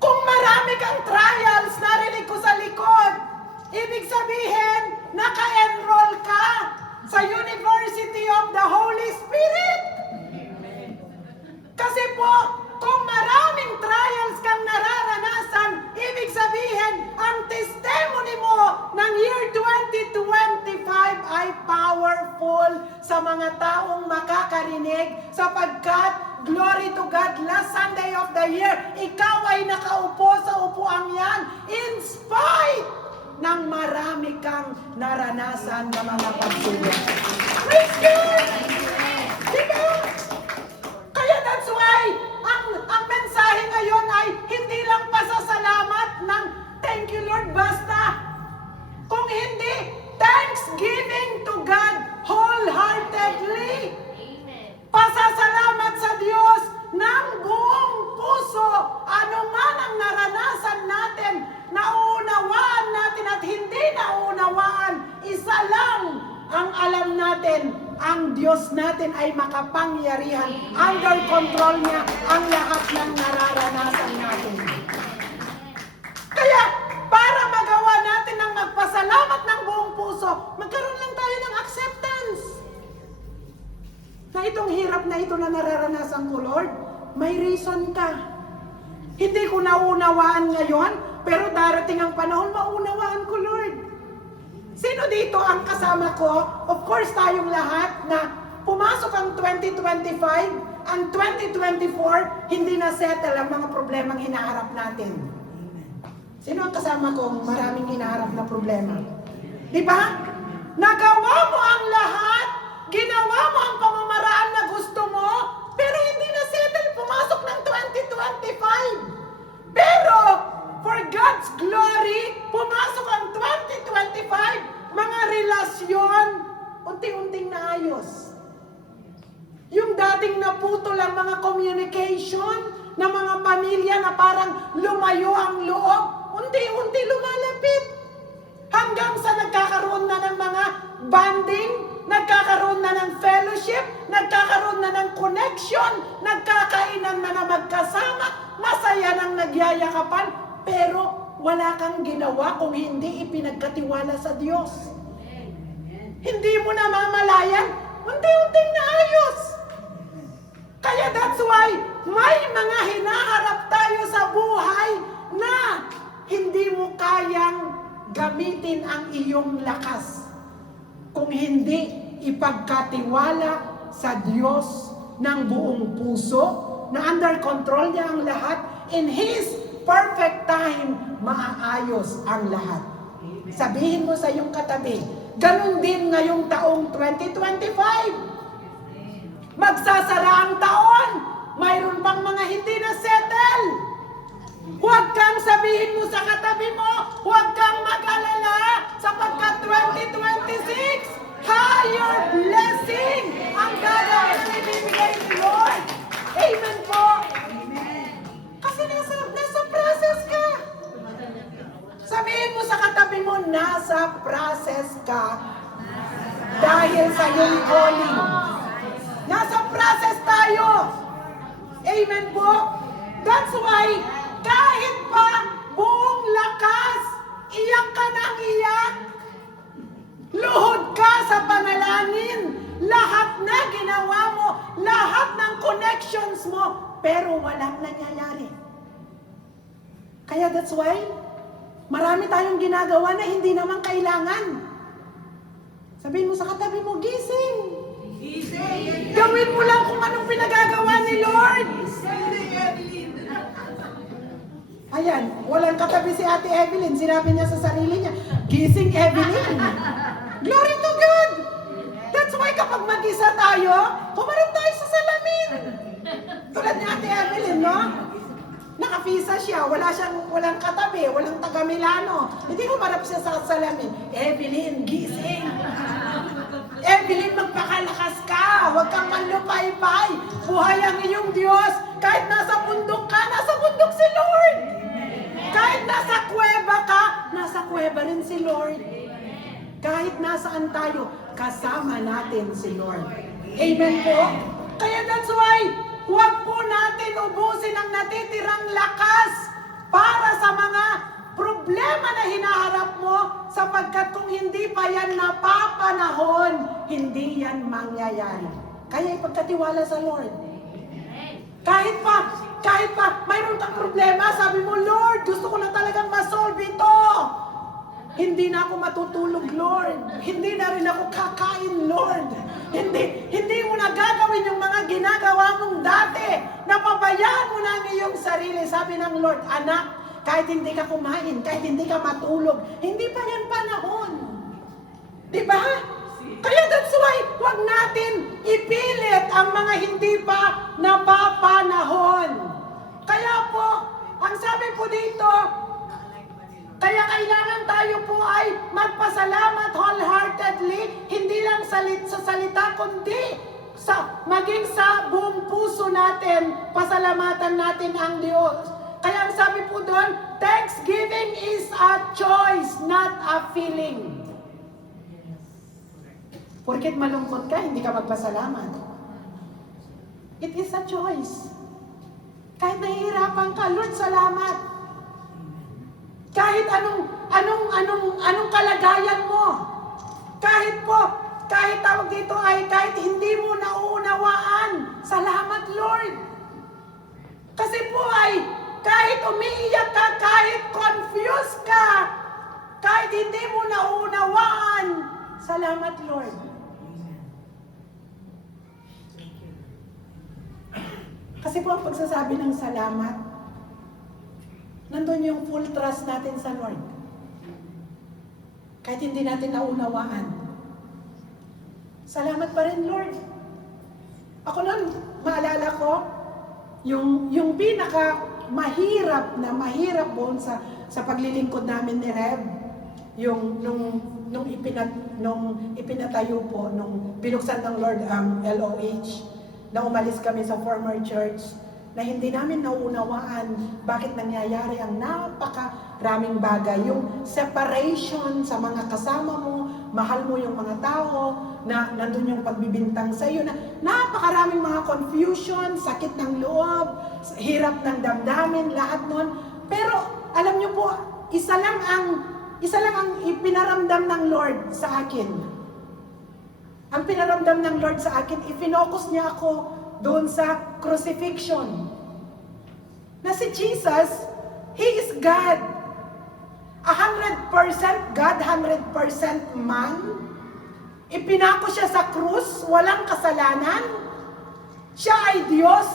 Kung marami kang trials, narinig ko sa likod, ibig sabihin, naka-enroll ka sa University of the Holy Spirit. Kasi po, kung maraming trials kang nararanasan, ibig sabihin, ang testimony mo ng year 2025 ay powerful sa mga taong makakarinig sapagkat, glory to God, last Sunday of the year, ikaw ay nakaupo sa upuan yan in spite ng marami kang naranasan na mga pagsubok. Praise God! Diba? Kaya that's why, ang mensahe ngayon ay hindi lang pasasalamat ng thank you Lord, basta. Kung hindi, thanksgiving to God wholeheartedly. Pasasalamat sa Diyos ng buong puso. Ano man ang naranasan natin, nauunawaan natin at hindi nauunawaan, isa lang ang alam natin, ang Diyos natin ay makapangyarihan. Under control niya ang lahat ng nararanasan natin. Kaya, para magawa natin ng magpasalamat ng buong puso, magkaroon lang tayo ng acceptance. Na itong hirap na ito na nararanasan ko, Lord, may reason ka. Hindi ko naunawaan ngayon, pero darating ang panahon, maunawaan ko, Lord. Sino dito ang kasama ko? Of course, tayong lahat na pumasok ang 2025, ang 2024, hindi na settle ang mga problemang hinaharap natin. Sino ang kasama ko maraming hinaharap na problema? Di ba? Nagawa mo ang lahat, ginawa mo ang pamamaraan na gusto mo, pero hindi na settle, pumasok ng 2025. Pero, for God's glory, pumasok ang 2025, mga relasyon, unti-unting naayos. Yung dating naputol ang mga communication ng mga pamilya na parang lumayo ang loob, unti-unti lumalapit. Hanggang sa nagkakaroon na ng mga bonding, nagkakaroon na ng fellowship, nagkakaroon na ng connection, nagkakainan na magkasama, masaya nang nagyayakapan, pero wala kang ginawa kung hindi ipinagkatiwala sa Diyos. Hindi mo na mamalayan, unti-unting naayos. Kaya that's why may mga hinaharap tayo sa buhay na hindi mo kayang gamitin ang iyong lakas kung hindi ipagkatiwala sa Diyos ng buong puso na under control niya ang lahat. In His perfect time, maaayos ang lahat. Sabihin mo sa iyong katabi, ganun din ngayong taong 2025. Magsasara ang taon, mayroon pang mga hindi na settle. Huwag kang sabihin mo sa katabi mo, huwag kang mag-alala sapagkat 2026, higher blessing ang gagawin ibibigay ni Lord. Amen po. Kasi nasa process ka. Sabihin mo sa katabi mo, nasa process ka dahil sa iyong calling. Nasa process tayo. Amen po. That's why, kahit pa buong lakas, iyak ka ng iyak, luhod ka sa panalangin, lahat na ginawa mo, lahat ng connections mo, pero walang nangyayari. Kaya that's why, marami tayong ginagawa na hindi naman kailangan. Sabihin mo sa katabi mo, gising. Gawin mo lang kung anong pinagagawa ni Lord. Ayan, walang katabi si Ate Evelyn. Sinabi niya sa sarili niya, gising Evelyn. Glory to God. That's why kapag mag-isa tayo, humarap tayo sa salamin. Tulad ni Ate Evelyn, no? Nakapisa siya, walang katabi, walang taga-Milano. Hindi humarap siya sa salamin. Evelyn, gising. Evelyn, magpakalakas ka. Huwag kang manlupay-pay. Buhay ang iyong Diyos. Kahit nasa bundok ka, nasa bundok si Lord. Kahit nasa kuweba ka, nasa kuweba rin si Lord. Kahit nasaan tayo, kasama natin si Lord. Amen po? Kaya that's why, huwag po natin ubusin ang natitirang lakas para sa mga problema na hinaharap mo, sapagkat kung hindi pa yan napapanahon, hindi yan mangyayari. Kaya ipagkatiwala sa Lord. Kahit pa mayroon kang problema, sabi mo, Lord, gusto ko na talagang masolve ito. Hindi na ako matutulog, Lord. Hindi na rin ako kakain, Lord. Hindi mo na gagawin yung mga ginagawa mong dati. Napabayaan mo na ang iyong sarili. Sabi ng Lord, anak, kahit hindi ka kumain, kahit hindi ka matulog, hindi pa yan panahon. Diba? Kaya that's why, huwag natin ipilit ang mga hindi pa napapanahon. Kaya po, ang sabi po dito, kaya kailangan tayo po ay magpasalamat wholeheartedly, hindi lang sa salita, kundi maging sa buong puso natin, pasalamatan natin ang Diyos. Kaya ang sabi po doon, thanksgiving is a choice, not a feeling. Porket malungkot ka, hindi ka magpasalamat. It is a choice. Kahit nahihirapan ka, Lord, salamat. Kahit anong kalagayan mo. Kahit tawag dito ay kahit hindi mo nauunawaan, salamat, Lord. Kasi po ay kahit umiiyak ka, kahit confused ka, kahit hindi mo nauunawaan, salamat, Lord. Kasi po ang pagsasabi ng salamat, nandun yung full trust natin sa Lord. Kahit hindi natin naunawaan. Salamat pa rin, Lord. Ako nun, maalala ko, yung pinaka mahirap doon sa paglilingkod namin ni Reb, nung ipinatayo po, nung binuksan ng Lord ang LOH, na umalis kami sa former church, na hindi namin nauunawaan bakit nangyayari ang napakaraming bagay. Yung separation sa mga kasama mo, mahal mo yung mga tao, na nandun yung pagbibintang sa iyo, na napakaraming mga confusion, sakit ng loob, hirap ng damdamin, lahat nun. Pero alam niyo po, isa lang ang ipinaramdam ng Lord sa akin. Ang pinaramdam ng Lord sa akin, ipinokus niya ako doon sa crucifixion. Na si Jesus, He is God. 100% God, 100% man. Ipinako siya sa krus, walang kasalanan. Siya ay Diyos.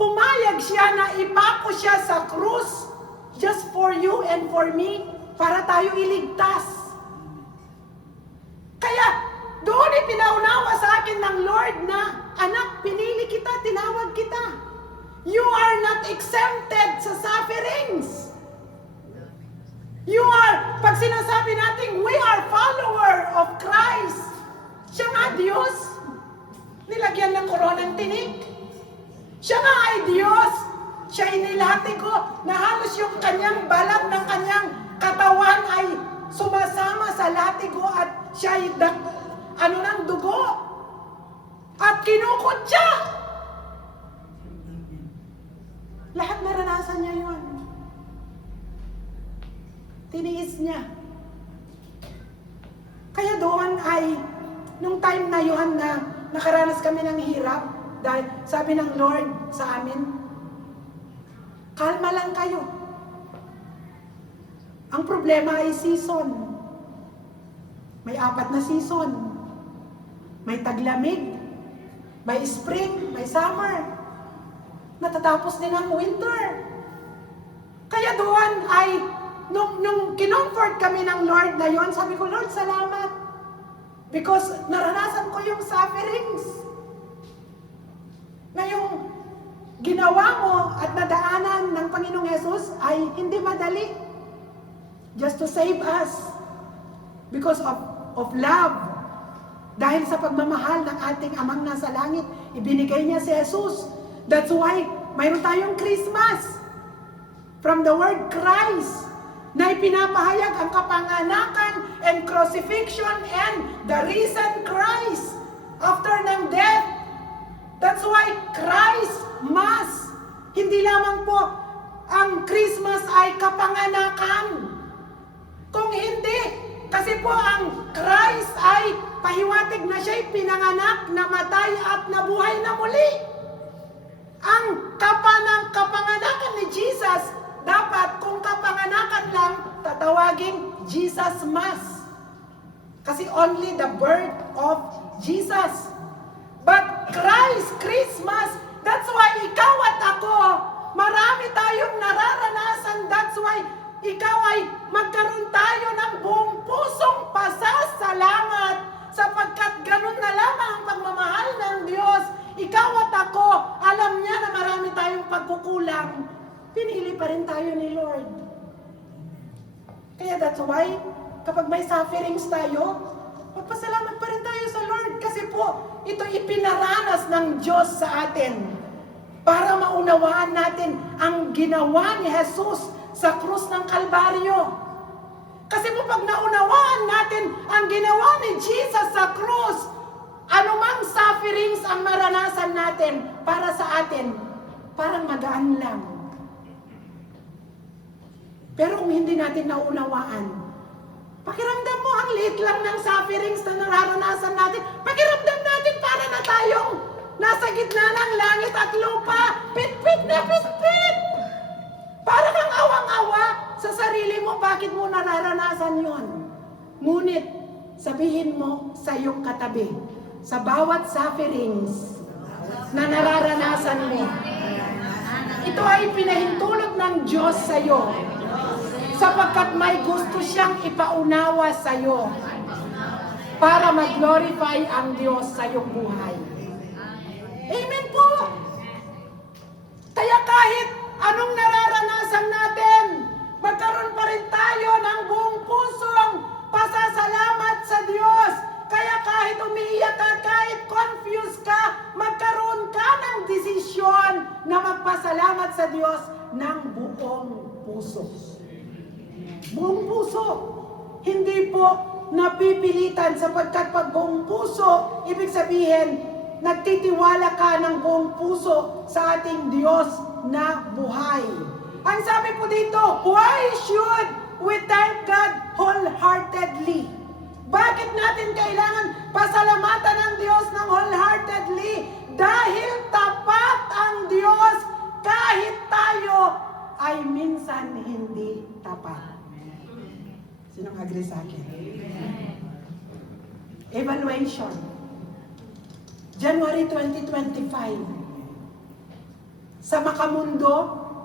Pumayag siya na ipako siya sa krus just for you and for me, para tayo iligtas. Kaya, doon ipinaunawa sa akin ng Lord na, anak, pinili kita, tinawag kita. You are not exempted sa sufferings. You are, pag sinasabi natin, we are follower of Christ. Siya nga Diyos. Nilagyan ng koronang tinik. Siya nga ay Diyos. Siya inilati ko na halos yung kanyang balat ng kanyang katawan ay sumasama sa latigo at siya ay ng dugo. At kinukot siya. Lahat naranasan niya yun. Tiniis niya. Kaya doon ay, nung time na yun na nakaranas kami ng hirap, dahil sabi ng Lord sa amin, kalma lang kayo. Ang problema ay season. May 4 na season. May taglamig, may spring, may summer. Natatapos din ang winter. Kaya doon ay, nung kinomfort kami ng Lord na yon, sabi ko, Lord, salamat. Because naranasan ko yung sufferings. Na yung ginawa mo at nadaanan ng Panginoong Yesus ay hindi madali. Just to save us. Because of love. Dahil sa pagmamahal ng ating Amang nasa langit, ibinigay niya si Jesus. That's why mayroon tayong Christmas. From the word Christ, na ipinapahayag ang kapanganakan and crucifixion and the risen Christ after ng death. That's why Christ Mass. Hindi lamang po ang Christmas ay kapanganakan. Kung hindi, kasi po ang Christ ay pahiwatig na siya'y pinanganak, namatay at nabuhay na muli. Ang kapanganakan ni Jesus, dapat kung kapanganakan lang, tatawagin Jesus Mass. Kasi only the birth of Jesus. But Christ, Christmas, that's why ikaw at ako, marami tayong nararanasan. That's why ikaw ay magkaroon tayo ng buong pusong pasasalamat sapagkat ganun na lamang ang pagmamahal ng Diyos. Ikaw at ako, alam niya na marami tayong pagkukulang. Pinili pa rin tayo ni Lord. Kaya that's why, kapag may sufferings tayo, magpasalamat pa rin tayo sa Lord. Kasi po, ito ipinaranas ng Diyos sa atin para maunawaan natin ang ginawa ni Jesus sa krus ng Kalbaryo. Kasi po pag naunawaan natin ang ginawa ni Jesus sa krus, anumang sufferings ang maranasan natin para sa atin, parang magaan lang. Pero kung hindi natin naunawaan, pakiramdam mo ang liit lang ng sufferings na nararanasan natin. Pakiramdam natin para na tayong nasa gitna ng langit at lupa. Pit-pit na pit-pit! Para kang awang-awa sa sarili mo, bakit mo nararanasan yon? Ngunit, sabihin mo sa iyong katabi, sa bawat sufferings na nararanasan mo, ito ay pinahintulot ng Diyos sa iyo. Sapagkat may gusto siyang ipaunawa sa iyo para mag-glorify ang Diyos sa iyong buhay. Amen po! Kaya kahit anong nararanasan natin, magkaroon pa rin tayo ng buong pusong pasasalamat sa Diyos. Kaya kahit umiiyak ka, kahit confused ka, magkaroon ka ng desisyon na magpasalamat sa Diyos ng buong puso. Buong puso. Hindi po napipilitan sapagkat pag buong puso, ibig sabihin, nagtitiwala ka ng buong puso sa ating Diyos na buhay. Ang sabi po dito, why should we thank God wholeheartedly? Bakit natin kailangan pasalamatan ng Diyos ng wholeheartedly? Dahil tapat ang Diyos kahit tayo ay minsan hindi tapat. Sinong agree sa akin? Evaluation. January 2025. Sa Makamundo,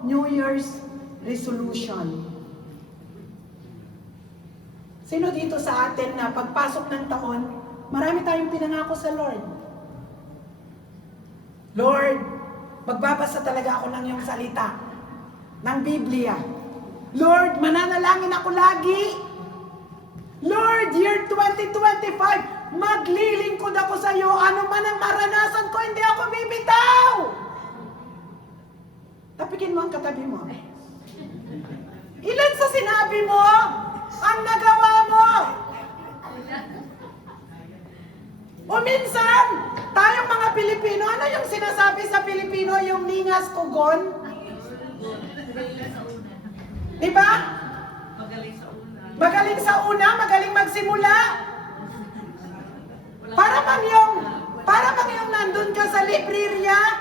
New Year's Resolution. Sino dito sa atin na pagpasok ng taon, marami tayong pinangako sa Lord? Lord, magbabasa talaga ako ng iyong salita, ng Biblia. Lord, mananalangin ako lagi. Lord, year 2025, maglilingkod ako sa iyo. Ano man ang maranasan ko, hindi ako bibitaw. Tapikin mo ang katabi mo. Ilan sa sinabi mo ang nagawa mo? O minsan, tayong mga Pilipino, ano yung sinasabi sa Pilipino, yung ningas kugon? Di ba? Magaling sa una, magaling magsimula. Para bang yung nandun ka sa librerya,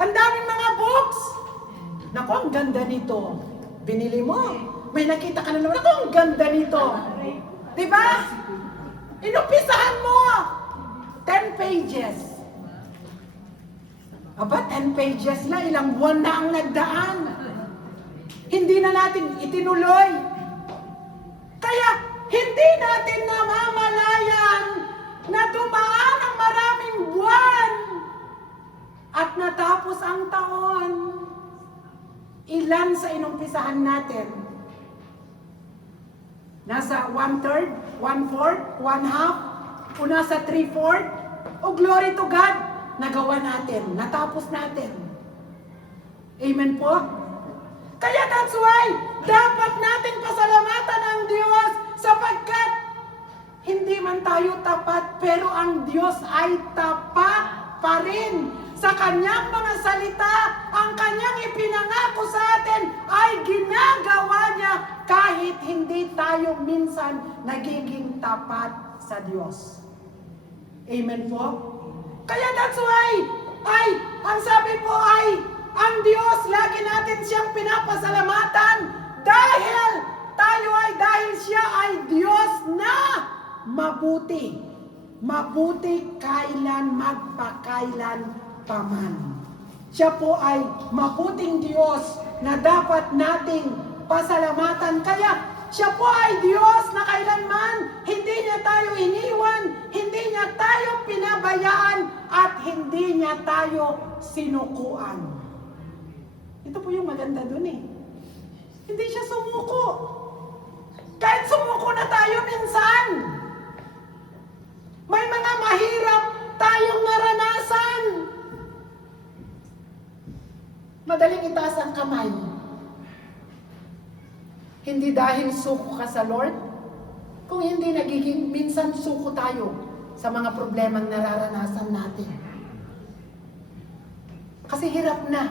ang daming mga books. Naku, ang ganda nito. Binili mo. May nakita ka na naman. Naku, ang ganda nito. Di ba? Inumpisahan mo. 10 pages. Aba, 10 pages na. Ilang buwan na ang nagdaan. Hindi na natin itinuloy. Kaya, hindi natin namamalayan na dumaan ang maraming buwan at natapos ang taon. Ilan sa inumpisahan natin? Nasa 1/3, 1/4, 1/2, o nasa 3/4? O glory to God, nagawa natin, natapos natin. Amen po? Kaya that's why, dapat nating pasalamatan ang Diyos sapagkat hindi man tayo tapat, pero ang Diyos ay tapat pa rin. Sa Kanyang mga salita, ang Kanyang ipinangako sa atin ay ginagawa niya kahit hindi tayo minsan nagiging tapat sa Diyos. Amen po? Kaya that's why, ang sabi po ay, ang Diyos, lagi natin siyang pinapasalamatan dahil dahil siya ay Diyos na mabuti. Mabuti kailan magpakailan paman. Siya po ay mabuting Diyos na dapat nating pasalamatan. Kaya siya po ay Diyos na kailanman hindi niya tayo iniwan, hindi niya tayo pinabayaan, at hindi niya tayo sinukuan. Ito po yung maganda dun eh. Hindi siya sumuko. Kahit sumuko na tayo minsan. May mga mahirap tayong naranasan. Madaling itaas ang kamay. Hindi dahil suko ka sa Lord, kung hindi nagiging minsan suko tayo sa mga problemang nararanasan natin. Kasi hirap na.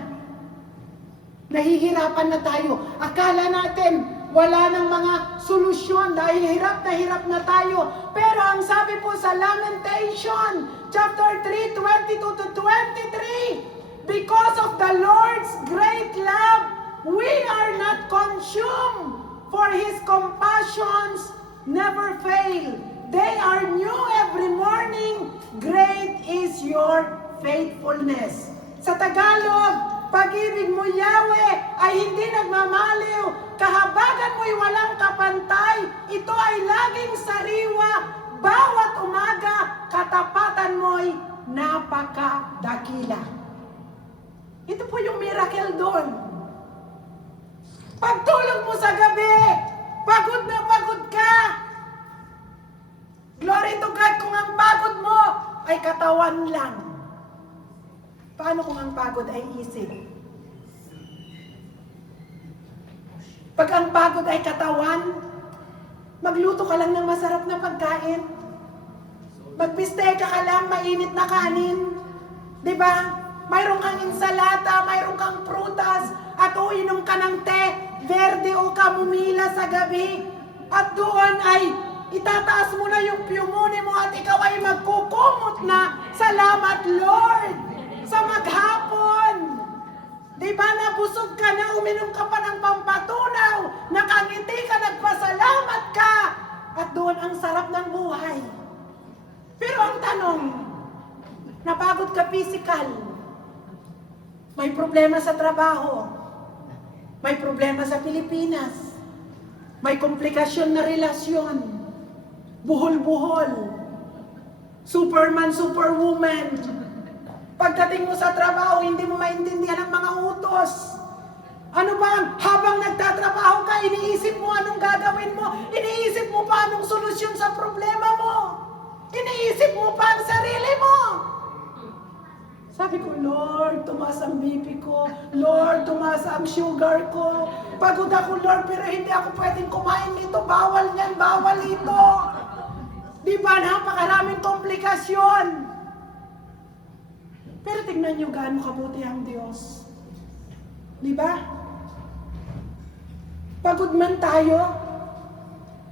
Nahihirapan na tayo. Akala natin wala ng mga solusyon dahil hirap na tayo. Pero ang sabi po sa Lamentation, chapter 3, 22-23, because of the Lord's great love, we are not consumed, for His compassions never fail. They are new every morning. Great is your faithfulness. Sa Tagalog, pag-ibig mo, Yahweh, ay hindi nagmamaliw. Kahabagan mo'y walang kapantay. Ito ay laging sariwa. Bawat umaga, katapatan mo'y napakadakila. Ito po yung miracle doon. Pagtulog mo sa gabi, pagod na pagod ka. Glory to God kung ang pagod mo ay katawan lang. Paano kung ang pagod ay isip? Pag ang pagod ay katawan, magluto ka lang ng masarap na pagkain. Magpisteka ka lang, mainit na kanin. Diba? Mayroon kang insalata, mayroon kang prutas, at uinom ka ng te, verde o kamomila sa gabi. At doon ay itataas mo na yung piyumuni mo at ikaw ay magkukumot na, salamat Lord! Sa maghapon. Diba nabusog ka na, uminom ka pa ng pampatunaw, nakangiti ka, nagpasalamat ka, at doon ang sarap ng buhay. Pero ang tanong, napagod ka physical, may problema sa trabaho, may problema sa Pilipinas, may komplikasyon na relasyon, buhol-buhol, Superman, Superwoman. Pagdating mo sa trabaho, hindi mo maintindihan ang mga utos. Ano ba? Habang nagtatrabaho ka, iniisip mo anong gagawin mo. Iniisip mo pa anong solusyon sa problema mo. Iniisip mo pa ang sarili mo. Sabi ko, Lord, tumaas ang BP ko. Lord, tumaas ang sugar ko. Pagod ako, Lord, pero hindi ako pwedeng kumain nito. Bawal yan, bawal ito. Di ba, napakaraming komplikasyon. Pero tingnan nyo gaano kabuti ang Diyos. Di ba? Pagod man tayo,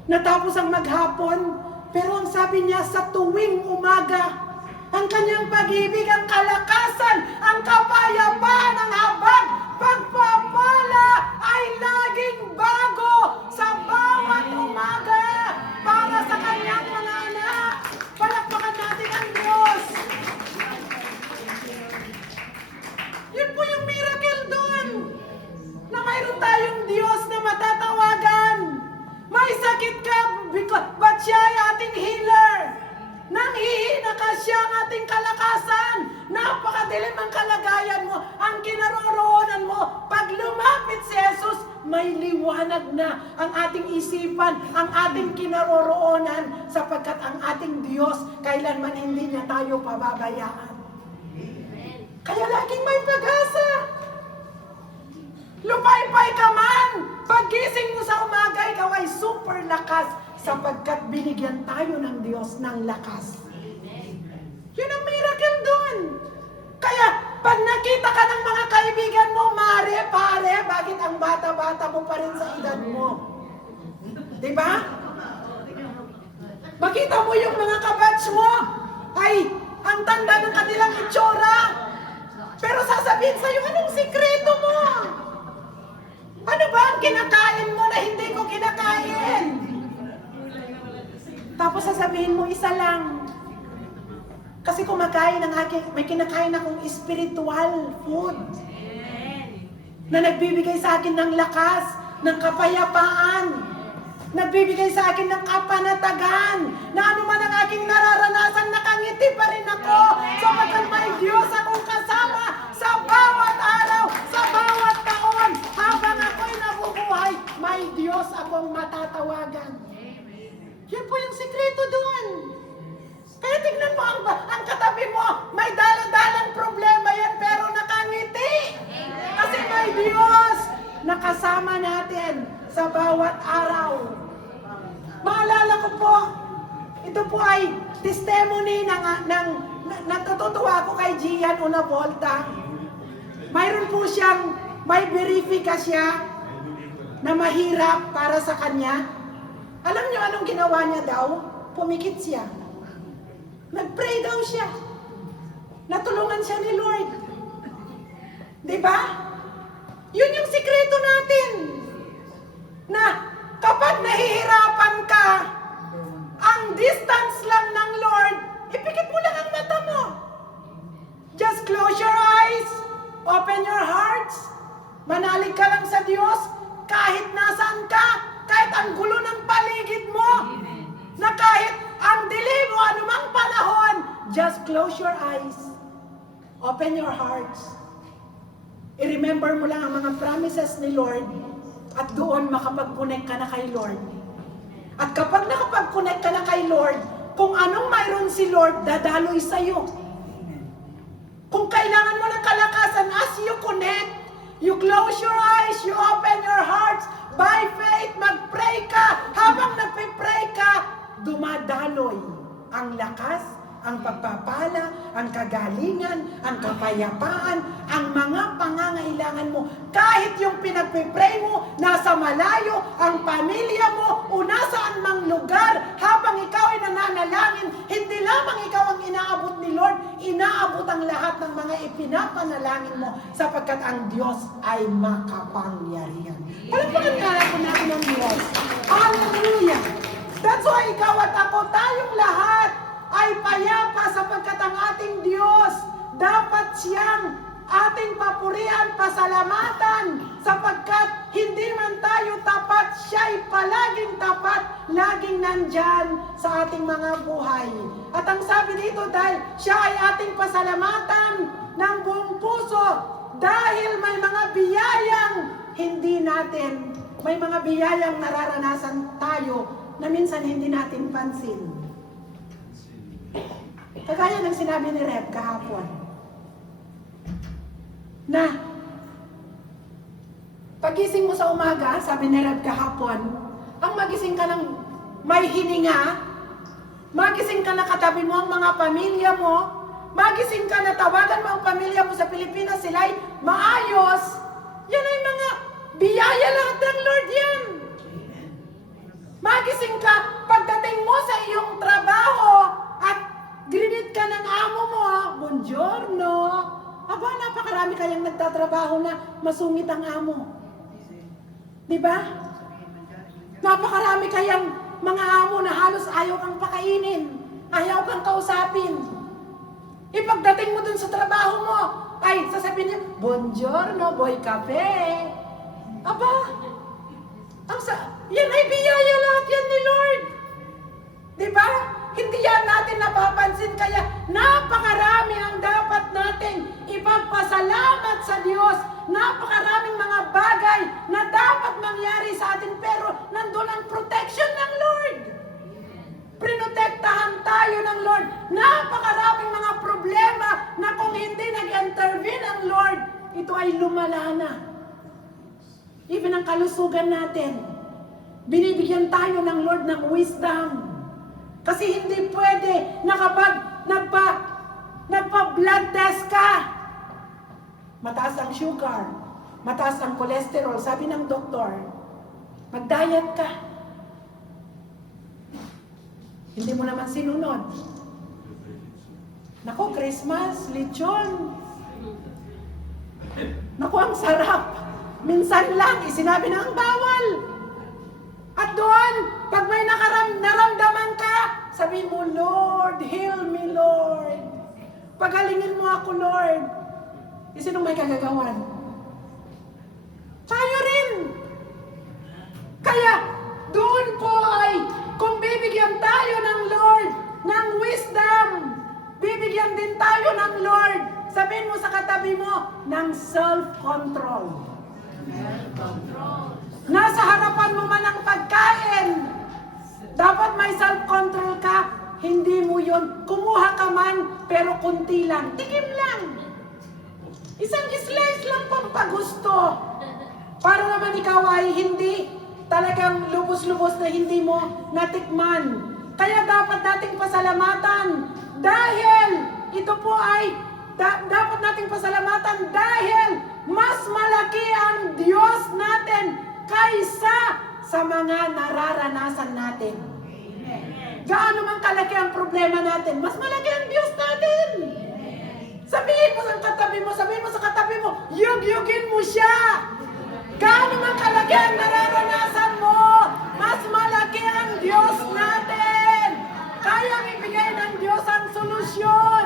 natapos ang maghapon, pero ang sabi niya sa tuwing umaga, ang kanyang pag-ibig, ang kalakasan, ang kapayapaan, ang habag, pagpapala ay laging bago sa bawat umaga para sa kanyang mga anak. Palakpakan natin ang Diyos. Yun po yung miracle doon. Na mayroon tayong Diyos na matatawagan. May sakit ka, but siya ay ating healer. Nanghihina ka, siya ang ating kalakasan. Napakadilim ang kalagayan mo, ang kinaroroonan mo. Pag lumapit si Jesus, may liwanag na ang ating isipan, ang ating kinaroroonan, sapagkat ang ating Diyos, kailanman hindi niya tayo pababayaan. Kaya laging may pag-asa. Lupay-pay ka man, paggising mo sa umaga, ikaw ay super lakas sapagkat binigyan tayo ng Diyos ng lakas. Yun ang miracle doon. Kaya pag nakita ka ng mga kaibigan mo, mare, pare, bakit ang bata-bata mo pa rin sa edad mo? Diba? Makita mo yung mga kabatch mo, ay ang tanda ng kanilang itsura. Pero sasabihin sa'yo, anong sikreto mo? Ano ba ang kinakain mo na hindi ko kinakain? Tapos sasabihin mo, isa lang. Kasi may kinakain akong spiritual food. Na nagbibigay sa akin ng lakas, ng kapayapaan. Nagbibigay sa akin ng kapanatagan. Na ano man ang aking nararanasan, nakangiti pa rin ako. Sapagkat may Diyos akong kasama sa bawat araw, sa bawat taon. Habang ako'y nabubuhay, may Diyos akong matatawagan. Yan po yung sikreto doon. Kaya tignan mo ang katabi mo, may dalang problema yan pero nakangiti. Kasi may Diyos na kasama natin sa bawat araw. Maalala ko po, ito po ay testimony natutuwa ako kay Gian Una Volta. Mayroon po siyang, may verifika siya na mahirap para sa kanya. Alam niyo anong ginawa niya daw? Pumikit siya. Nag-pray daw siya. Natulungan siya ni Lord. Diba? Yun yung sikreto natin. Na kapag nahihirapan ka, ang distance lang ng Lord, ipikit mo lang ang mata mo. Just close your eyes. Open your hearts. Manalig ka lang sa Diyos. Kahit nasaan ka, kahit ang gulo ng paligid mo, na kahit ang dilim mo anumang panahon, just close your eyes. Open your hearts. I-remember mo lang ang mga promises ni Lord at doon makapag-connect ka na kay Lord. At kapag nakapag-connect ka na kay Lord, kung anong mayroon si Lord, dadaloy sa'yo. Kung kailangan mo ng kalakasan, as you connect, you close your eyes, you open your hearts, by faith, mag-pray ka. Habang nagpipray ka, dumadaloy ang lakas, ang pagpapala, ang kagalingan, ang kapayapaan, ang mga pangangailangan mo. Kahit yung pinagpipray mo, nasa malayo, ang pamilya mo, o nasaan mang lugar, habang ikaw ay nananalangin, hindi lamang ikaw ang inaabot ni Lord, inaabot ang lahat ng mga ipinapanalangin mo, sapagkat ang Diyos ay makapangyarihan. Palagpakan nga ako natin ang Diyos. Hallelujah! That's why ikaw at ako, tayong lahat, ay payapa sapagkat ang ating Diyos dapat siyang ating papurihan, pasalamatan sapagkat hindi man tayo tapat, siya'y palaging tapat, laging nandyan sa ating mga buhay. At ang sabi dito, dahil siya ay ating pasalamatan ng buong puso dahil may mga biyayang hindi natin, may mga biyayang nararanasan tayo na minsan hindi natin pansin. Kagaya ng sinabi ni Reb kahapon, na pagising mo sa umaga, sabi ni Reb kahapon, ang magising ka ng may hininga, magising ka na katabi mo ang mga pamilya mo, magising ka na tawagan mo ang pamilya mo sa Pilipinas, sila'y maayos, yan ay mga Biyaya lahat ng Lord yan. Magising ka, pagdating mo sa iyong trabaho at grinit ka ng amo mo, buongiorno. Aba, napakarami kayang nagtatrabaho na masungit ang amo. Diba? Napakarami kayang mga amo na halos ayaw kang pakainin, ayaw kang kausapin. Ipagdating mo dun sa trabaho mo, ay sasabihin niya, buongiorno, boy cafe. Aba, yan ay biyaya lahat yan ni Lord. Diba? Hindi yan natin napapansin, kaya napakarami ang dapat nating ipagpasalamat sa Diyos. Napakaraming mga bagay na dapat mangyari sa atin, pero nandun ang protection ng Lord. Prinotektahan tayo ng Lord. Napakaraming mga problema na kung hindi nag-intervene ang Lord, ito ay lumala na. Even ang kalusugan natin, binibigyan tayo ng Lord ng wisdom. Kasi hindi pwede na kapag nagpa-blood test ka, mataas ang sugar, mataas ang cholesterol, sabi ng doktor, mag-diet ka. Hindi mo naman sinunod. Naku, Christmas, lechon. Naku, ang sarap. Minsan lang, isinabi na ang bawal. At doon, pag may naramdaman ka, sabihin mo, Lord, heal me, Lord. Pagalingin mo ako, Lord. Sinong may kagagawan? Tayo rin. Kaya, doon po ay, kung bibigyan tayo ng Lord, ng wisdom, bibigyan din tayo ng Lord, sabihin mo sa katabi mo, ng self-control. Nasa harapan mo man ang pagkain, dapat may self-control ka, hindi mo yun. Kumuha ka man, pero kunti lang. Tikim lang. Isang slice lang pampagusto. Para naman ikaw ay hindi talagang lubos-lubos na hindi mo natikman. Kaya dapat nating pasalamatan. Dahil ito po ay dapat nating pasalamatan dahil mas malaki ang Diyos natin kaysa sa mga nararanasan natin. Gaano man kalaki ang problema natin, mas malaki ang Diyos natin. Sabihin mo sa katabi mo, yug-yugin mo siya. Gaano man kalaki ang nararanasan mo, mas malaki ang Diyos natin. Kayang ibigay ng Diyos ang solusyon.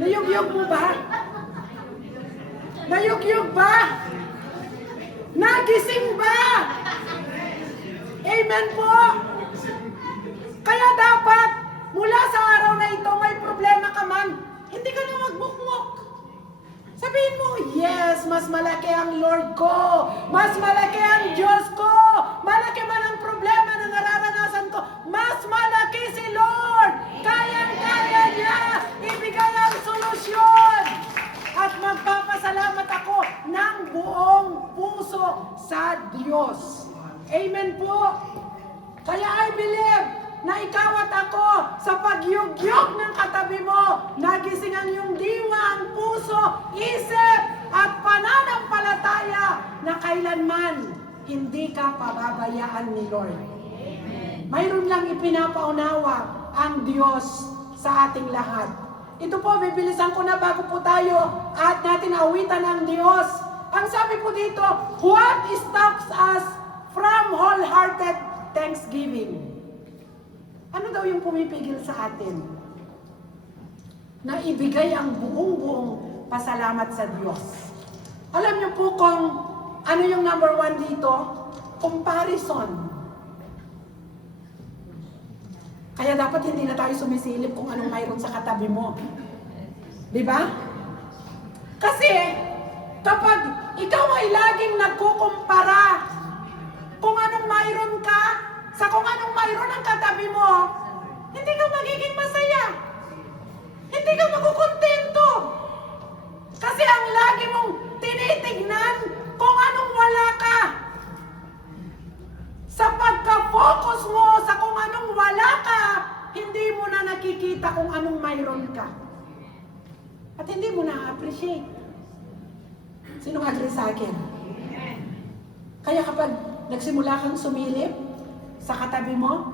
Nayug-yug mo ba? Nayug-yug ba? Nagising ba? Amen po. Kaya dapat, mula sa araw na ito, may problema ka man, hindi ka na magmukmuk. Sabihin mo, yes, mas malaki ang Lord ko. Mas malaki ang Diyos ko. Malaki man ang problema na nararanasan ko. Mas malaki si Lord. Kayang-kaya niya ibigay ang solusyon. At magpapasalamat ako ng buong puso sa Diyos. Amen po. Kaya I believe na ikaw at ako sa pagyugyog ng katabi mo, nagising ang iyong diwa, ang puso, isip at pananampalataya na kailanman hindi ka pababayaan ni Lord. Mayroon lang ipinapaunawa ang Diyos sa ating lahat. Ito po, bibilisan ko na bago po tayo at natin awitan ang Diyos. Ang sabi po dito, what stops us from wholehearted thanksgiving? Ano daw yung pumipigil sa atin? Na ibigay ang buong pasalamat sa Diyos. Alam niyo po kung ano yung number 1 dito? Comparison. Kaya dapat hindi na tayo sumisilip kung anong mayroon sa katabi mo. Di ba? Kasi kapag ikaw ay laging nagkukumpara kung anong mayroon ka sa kung anong mayroon ang katabi mo, hindi ka magiging masaya. Hindi ka makukontento. Kasi ang lagi mong tinitignan kung anong wala ka. Sa pagka-focus mo sa kung anong wala ka, hindi mo na nakikita kung anong mayroon ka. At hindi mo na-appreciate. Sino agree sa akin? Kaya kapag nagsimula kang sumilip sa katabi mo,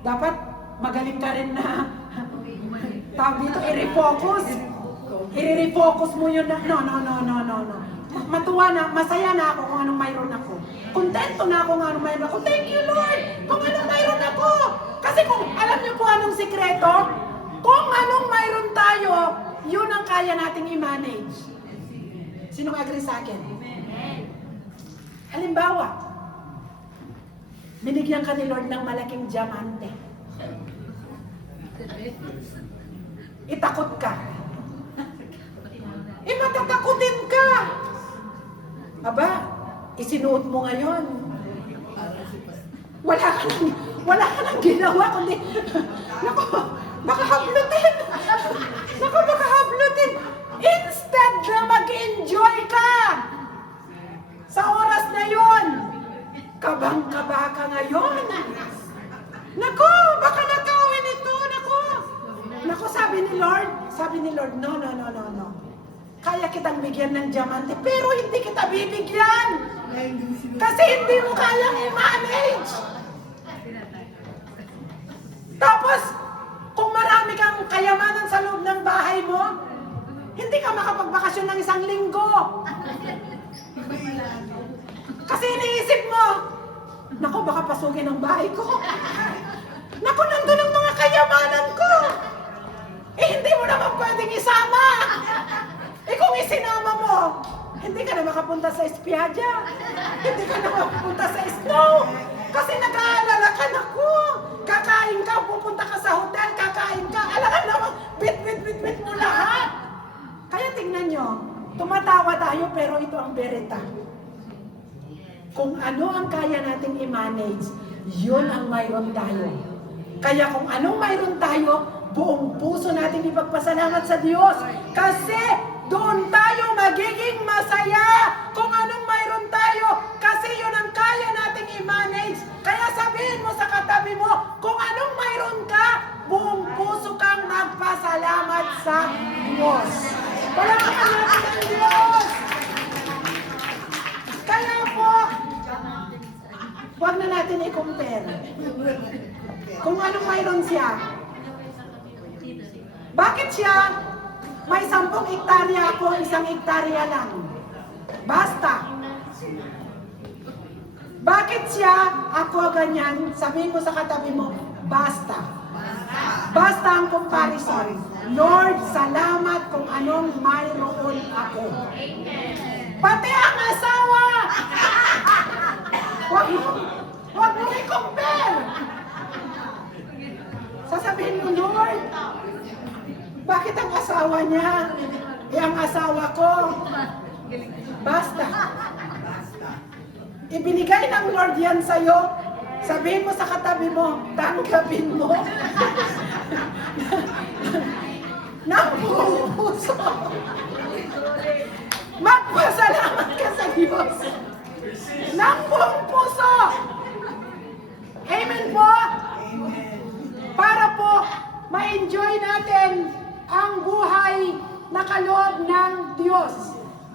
dapat magaling ka rin na tawag dito, i-refocus. I-refocus mo yun na, no. Matuwa na, masaya na ako kung anong mayroon ako. Kontento na ako kung anong mayroon ako. Thank you, Lord, kung anong mayroon ako. Kasi kung alam niyo po anong sikreto, kung anong mayroon tayo, yun ang kaya nating i-manage. Sino agree sa akin? Halimbawa, binigyan ka ni Lord ng malaking diamante. Itakot ka. Matatakutin ka. Aba, isinuot mo ngayon. Wala ka nang ginawa, kundi, naku, baka hablutin. Naku, baka hablutin. Instead na mag-enjoy ka sa oras na yon, kabang-kaba ka ngayon. Naku, baka nakawin ito, naku. Naku, sabi ni Lord, no. Kaya kitang bigyan ng diamante, pero hindi kita bibigyan. Kasi hindi mo kayang i-manage. Tapos, kung marami kang kayamanan sa loob ng bahay mo, hindi ka makapagbakasyon ng 1 linggo. Kasi iniisip mo, naku, baka pasukin ang bahay ko. Naku, nandun ang mga kayamanan ko. Hindi mo naman pwedeng isama. Kung isinama mo, hindi ka na makapunta sa Espiadya. Hindi ka na makapunta sa snow. Kasi nag-aalala ka, naku, kakain ka, pupunta ka sa hotel, kakain ka, alangan naman, bit mo lahat. Kaya tingnan nyo, tumatawa tayo pero ito ang bereta. Kung ano ang kaya nating i-manage, yun ang mayroon tayo. Kaya kung anong mayroon tayo, buong puso natin ipagpasalamat sa Diyos. Kasi doon tayo magiging masaya kung anong mayroon tayo. Kasi yun ang kaya nating i-manage. Kaya sabihin mo sa katabi mo, kung anong mayroon ka, buong puso kang magpasalamat sa Diyos. Palakpakan natin ang Diyos. Kaya po, huwag na natin i-compare. Kung anong mayroon siya. Bakit siya may 10 hektarya ako, 1 hektarya lang? Basta. Bakit siya ako ganyan? Sabihin mo sa katabi mo, basta. Basta ang comparison. Lord, salamat kung anong mayroon ako. Pati ang asawa! Huwag mo i-compare! Sasabihin mo, Lord, bakit ang asawa niya? Ang asawa ko. Basta. Ibinigay ng Lord yan sa'yo. Sabihin mo sa katabi mo, tanggapin mo. Nang buong puso. Magpasalamat ka sa Diyos. Nang buong puso. Amen po? Para po, ma-enjoy natin ang buhay na kaloob ng Diyos.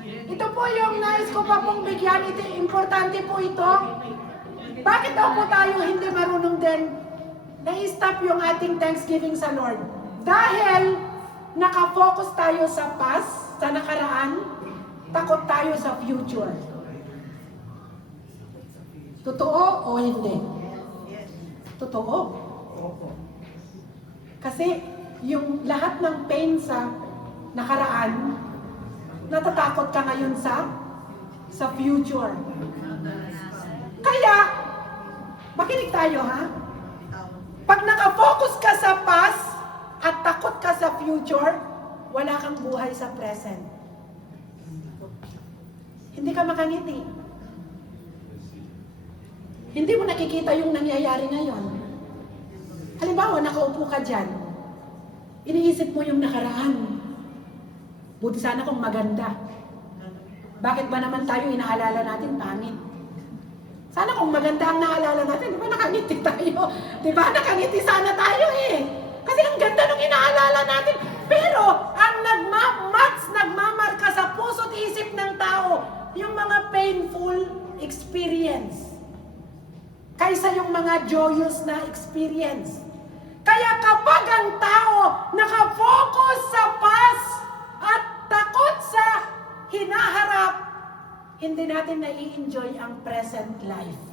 Ito po yung nais ko pa pong bigyan. Ito, importante po ito. Bakit daw po tayo hindi marunong din na-stop yung ating Thanksgiving sa Lord? Dahil nakafocus tayo sa past, sa nakaraan, takot tayo sa future. Totoo o hindi? Totoo. Kasi yung lahat ng pain sa nakaraan, natatakot ka ngayon sa future. Kaya, makinig tayo ha? Pag nakafocus ka sa past at takot ka sa future, wala kang buhay sa present. Hindi ka makangiti. Hindi mo nakikita yung nangyayari ngayon. Halimbawa, nakaupo ka dyan. Iniisip mo yung nakaraan. Buti sana kung maganda. Bakit ba naman tayo inaalala natin pangit? Sana kung maganda ang naalala natin, di ba nakangiti tayo? Di ba nakangiti sana tayo eh? Kasi ang ganda nung inaalala natin. Pero ang nagmamarka sa puso't isip ng tao, experience kaysa yung mga joyous na experience. Kaya kapag ang tao nakafocus sa past at takot sa hinaharap, hindi natin nai-enjoy ang present life.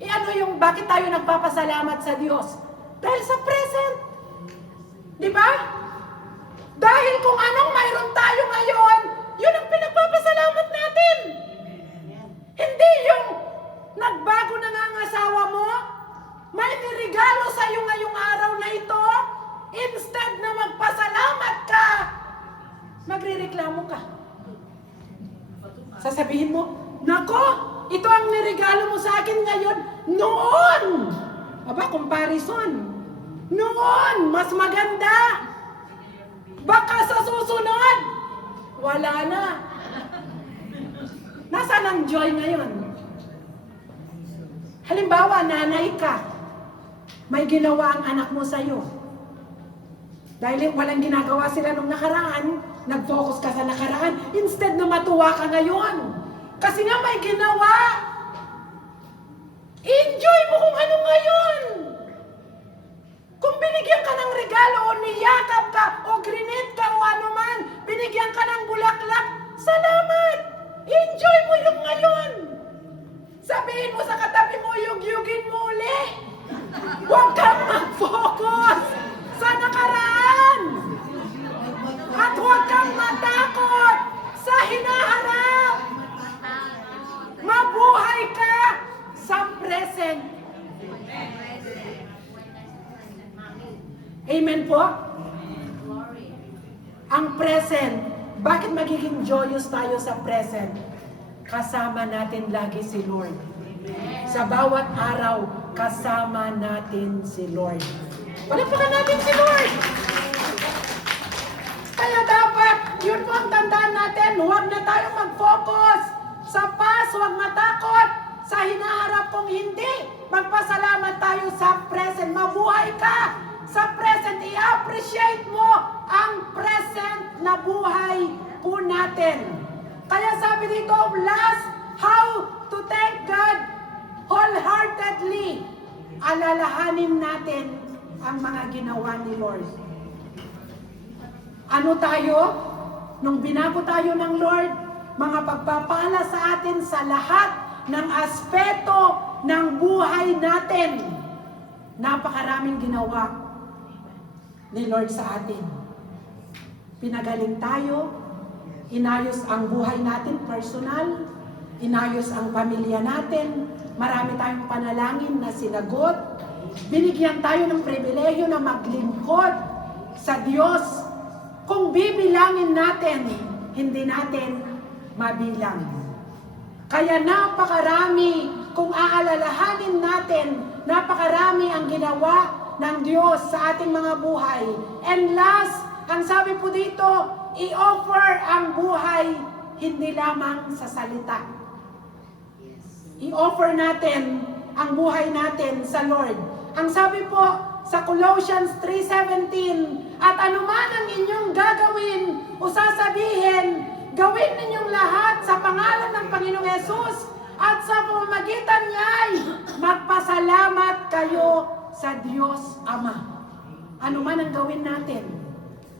Ano yung bakit tayo nagpapasalamat sa Diyos? Dahil sa present. Di ba? Dahil kung anong mayroon tayo ngayon, yun ang pinagpapasalamat natin. Hindi yung nagbago na nga ang asawa mo, may nirigalo sa iyo ngayong araw na ito, instead na magpasalamat ka, magrereklamo ka. Sasabihin mo, nako, ito ang nirigalo mo sa akin ngayon, noon. Aba, comparison. Noon, mas maganda. Baka sa susunod, wala na. Nasaan ang joy ngayon? Halimbawa, nanay ka. May ginawa ang anak mo sa'yo. Dahil walang ginagawa sila nung nakaraan, nag-focus ka sa nakaraan, instead na matuwa ka ngayon. Kasi nga may ginawa. Enjoy mo kung ano ngayon. Kung binigyan ka ng regalo o niyakap ka o grenade ka o ano man, binigyan ka ng bulaklak, salamat! Enjoy mo yung ngayon. Sabihin mo sa katabi mo, yugyugin mo uli. Huwag kang mag-focus sa nakaraan. At huwag kang matakot sa hinaharap. Mabuhay ka sa present. Amen po? Ang present, bakit magiging joyous tayo sa present? Kasama natin lagi si Lord. Sa bawat araw, kasama natin si Lord. Palakpakan natin si Lord! Kaya dapat, yun po ang tandaan natin, huwag na tayong mag-focus sa past, huwag matakot sa hinaharap kung hindi. Magpasalamat tayo sa present. Mabuhay ka sa present. I-appreciate mo ang present na buhay po natin. Kaya sabi dito, last, how to thank God wholeheartedly. Alalahanin natin ang mga ginawa ni Lord. Ano tayo? Nung binago tayo ng Lord, mga pagpapala sa atin sa lahat ng aspeto ng buhay natin. Napakaraming ginawa ni Lord sa atin. Pinagaling tayo, inayos ang buhay natin personal, inayos ang pamilya natin, marami tayong panalangin na sinagot, binigyan tayo ng pribilehyo na maglingkod sa Diyos. Kung bibilangin natin, hindi natin mabilang. Kaya napakarami, kung aalalahanin natin, napakarami ang ginawa ng Diyos sa ating mga buhay. And last, ang sabi po dito, i-offer ang buhay hindi lamang sa salita. I-offer natin ang buhay natin sa Lord. Ang sabi po sa Colossians 3:17, at anuman ang inyong gagawin o sasabihin, gawin ninyong lahat sa pangalan ng Panginoong Yesus at sa pamamagitan niya'y magpasalamat kayo sa Diyos Ama. Anuman ang gawin natin,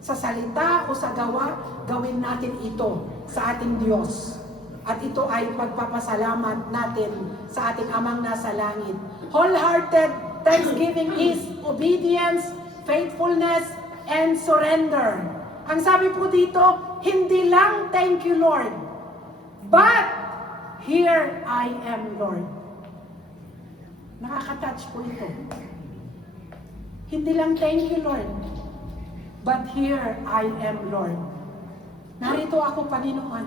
sa salita o sa gawa, gawin natin ito sa ating Diyos. At ito ay pagpapasalamat natin sa ating Amang nasa langit. Wholehearted thanksgiving is obedience, faithfulness, and surrender. Ang sabi po dito, hindi lang thank you Lord, but here I am Lord. Nakaka-touch po ito. Hindi lang thank you Lord, but here I am Lord. Narito ako, Panginoon.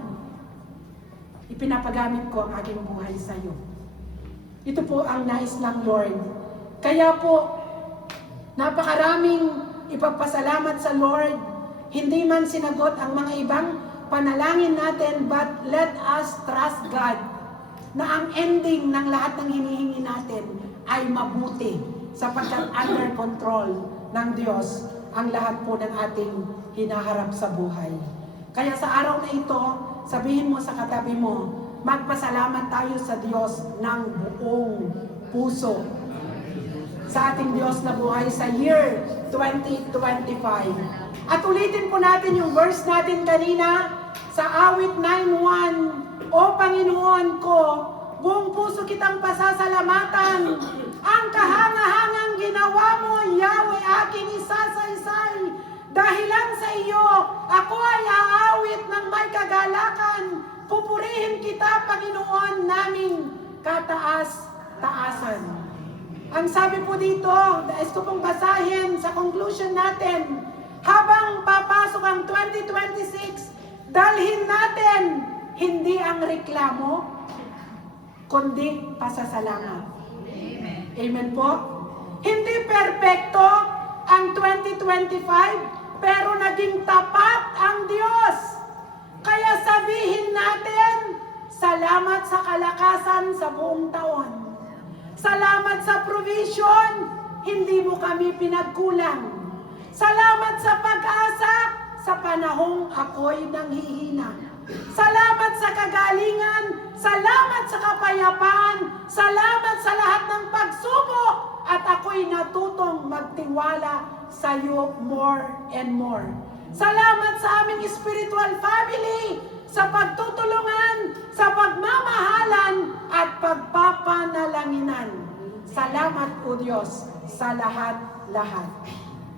Ipinapagamit ko ang aking buhay sa iyo. Ito po ang nais ng Lord. Kaya po, napakaraming ipagpasalamat sa Lord. Hindi man sinagot ang mga ibang panalangin natin, but let us trust God na ang ending ng lahat ng hinihingi natin ay mabuti sapagkat under control ng Diyos ang lahat po ng ating hinaharap sa buhay. Kaya sa araw na ito, sabihin mo sa katabi mo, magpasalamat tayo sa Diyos ng buong puso. Sa ating Diyos na buhay sa year 2025. At ulitin po natin yung verse natin kanina sa awit 9:1. O Panginoon ko, buong puso kitang pasasalamatan. Ang kahangahangang ginawa mo, Yahweh, aking isasaysay. Dahilan sa iyo, ako ay aawit ng may kagalakan. Pupurihin kita, Panginoon, naming kataas-taasan. Ang sabi po dito, nais ko pong basahin sa conclusion natin, habang papasok ang 2026, dalhin natin hindi ang reklamo, kundi pasasalamat. Amen po? Hindi perpekto ang 2025, pero naging tapat ang Diyos. Kaya sabihin natin, salamat sa kalakasan sa buong taon. Salamat sa provision, hindi mo kami pinagkulang. Salamat sa pag-asa, sa panahong ako'y nanghihina. Salamat sa kagalingan, salamat sa kapayapaan, salamat sa lahat ng pagsubok, at ako'y natutong magtiwala sa iyo more and more. Salamat sa aming spiritual family, sa pagtutulungan, sa pagmamahalan, at pagpapanalanginan. Salamat po Diyos sa lahat-lahat.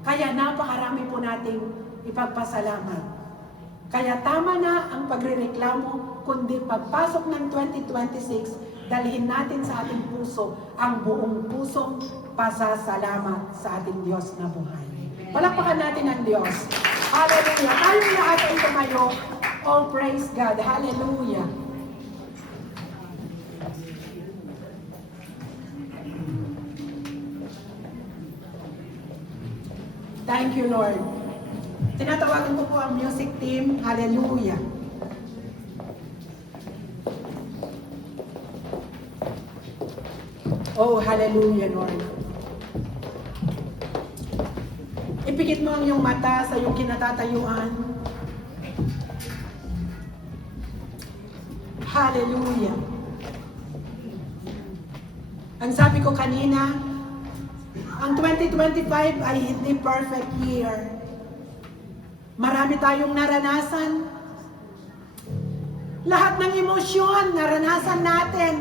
Kaya napakarami po nating ipagpasalamat. Kaya tama na ang pagrereklamo, kundi pagpasok ng 2026, dalhin natin sa ating puso ang buong pusong pasasalamat sa ating Diyos na buhay. Palakpakan natin ang Diyos. Hallelujah. Tayong lahat ay tumayo. Oh, praise God. Hallelujah. Thank you, Lord. Tinatawagan ko po ang music team. Hallelujah. Oh, hallelujah, Lord. Ipikit mo ang iyong mata sa iyong kinatatayuan. Hallelujah. Ang sabi ko kanina, ang 2025 ay hindi perfect year. Marami tayong naranasan. Lahat ng emosyon, naranasan natin.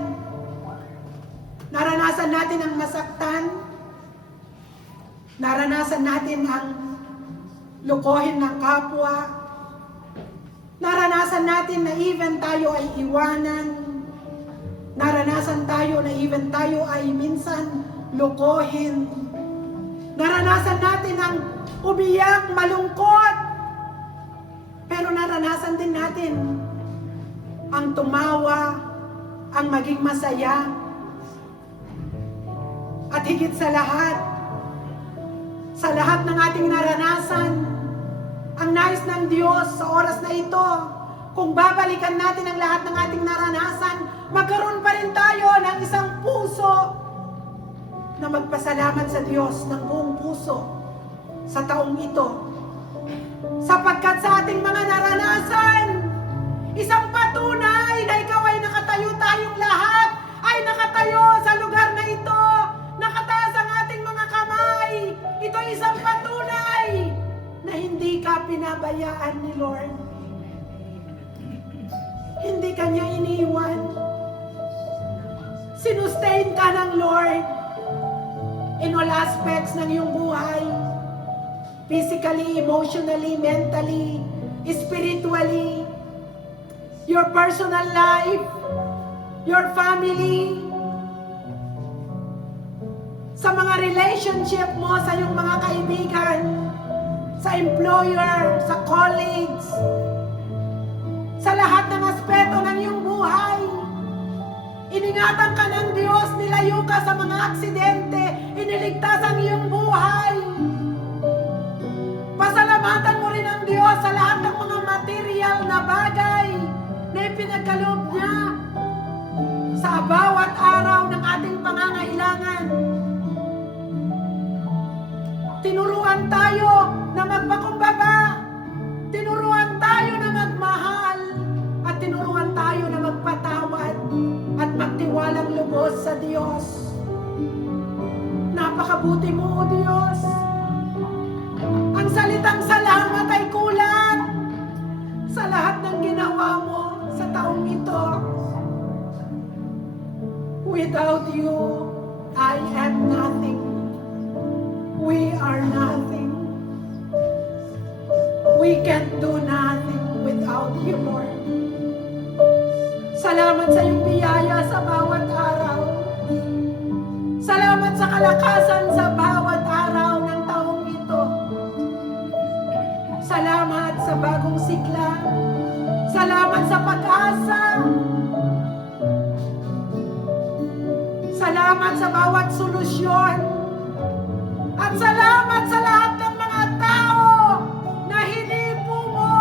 Naranasan natin ang masaktan. Naranasan natin ang lukohin ng kapwa. Naranasan natin na even tayo ay iwanan. Naranasan tayo na even tayo ay minsan lukohin. Naranasan natin ang umiyak, malungkot. Pero naranasan din natin ang tumawa, ang maging masaya. At higit sa lahat ng ating naranasan, ang nais ng Diyos sa oras na ito, kung babalikan natin ang lahat ng ating naranasan, magkaroon pa rin tayo ng isang puso na magpasalamat sa Diyos ng buong puso sa taong ito. Sapagkat sa ating mga naranasan, isang patunay na ikaw ay nakatayo, tayong lahat ay nakatayo sa lugar na ito. Nakataas ang ating mga kamay. Ito ay isang patunay na hindi ka pinabayaan ni Lord. Hindi ka niya iniwan. Sinustain ka ng Lord in all aspects ng iyong buhay. Physically, emotionally, mentally, spiritually, your personal life, your family, sa mga relationship mo, sa iyong mga kaibigan, sa employer, sa colleagues, sa lahat ng aspeto ng iyong buhay. Iningatan ka ng Diyos, nilayo ka sa mga aksidente, iniligtas ang iyong buhay. Pasalamatan mo rin ang Diyos sa lahat ng mga material na bagay na ipinagkaloob niya sa bawat araw ng ating pangangailangan. Tinuruan tayo na magpakumbaba, tinuruan tayo na magmahal, at tinuruan tayo na magpatawad. magtiwalang lubos sa Diyos. Napakabuti mo, O Diyos. Ang salitang salamat ay kulang sa lahat ng ginawa mo sa taong ito. Without you, I am nothing. We are nothing. We can do nothing without you, Lord. Salamat sa iyong biyaya sa bawat araw. Salamat sa kalakasan sa bawat araw ng taong ito. Salamat sa bagong sigla. Salamat sa pag-asa. Salamat sa bawat solusyon. At salamat sa lahat ng mga tao na hinipo mo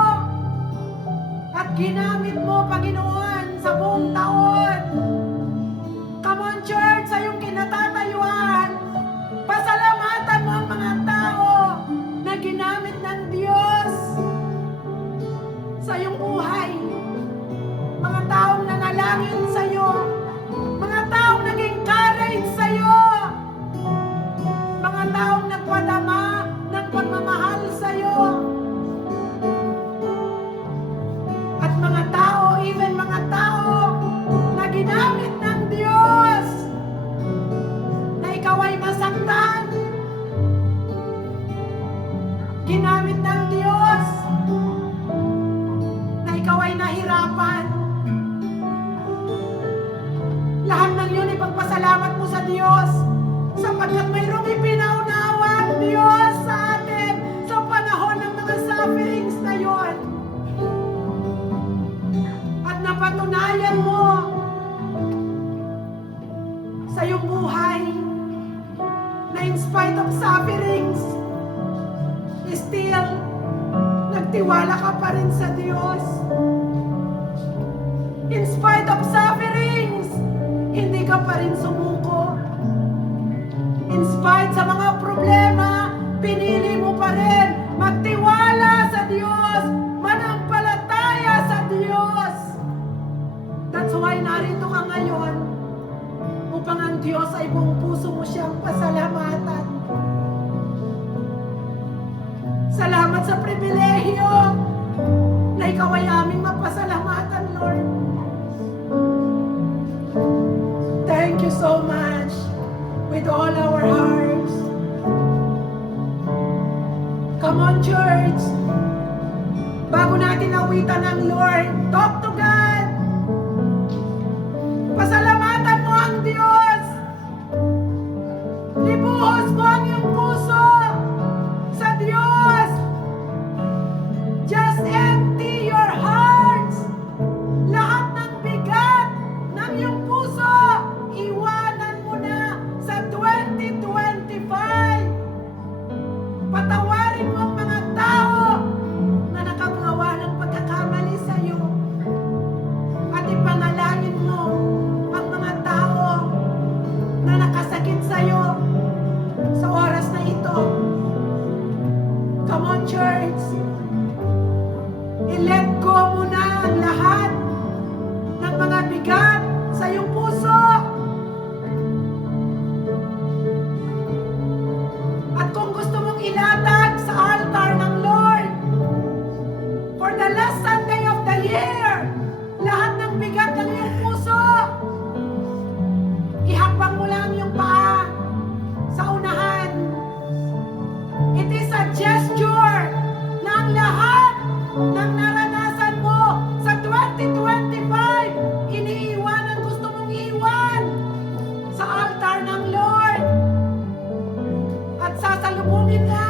at ginamit mo, Panginoon, sa buong taon. Come on, church, sa iyong kinatatayuan, pasalamatan mo ang mga tao na ginamit ng Diyos sa iyong buhay. Mga taong nanalangin sa iyo, mga taong naging courage sa iyo, mga taong nagpadama ng pagmamahal sa iyo, at mga tao, even mga tao na ginamit ng Diyos na ikaw ay masaktan, ginamit ng Diyos na ikaw ay nahirapan. Lahat ng yun ipagpasalamat mo sa Diyos sapagkat mayroong ipinaunawa ang Diyos sa atin sa panahon ng mga sufferings na yon. At napatunayan mo sa iyong buhay na in spite of sufferings, still nagtiwala ka pa rin sa Diyos. In spite of sufferings, hindi ka pa rin sumuko. In spite sa mga problema, pinili mo pa rin magtiwala sa Diyos, manampalataya sa Diyos. That's why narito ka ngayon upang ang Diyos ay buong puso mo siyang pasalamatan. Salamat sa pribilehyo na ikaw ay aming mapasalamatan, Lord. Thank you so much with all our hearts. Come on, church. Bago natin awitan ng Lord, talk to God. Pasalamatan mo ang Diyos. Ibuhos mo ang iyong puso sa Diyos. Just empty your hearts. Lahat ng bigat ng iyong puso, iwanan mo na sa 2025. Patawarin mo ang mga tao na nakagawa ng pagkakamali sa iyo. At ipanalangin mo ang mga tao na nakasakit sa iyo sa oras na ito. Come on, church. I-let go mo na ang lahat ng mga bigat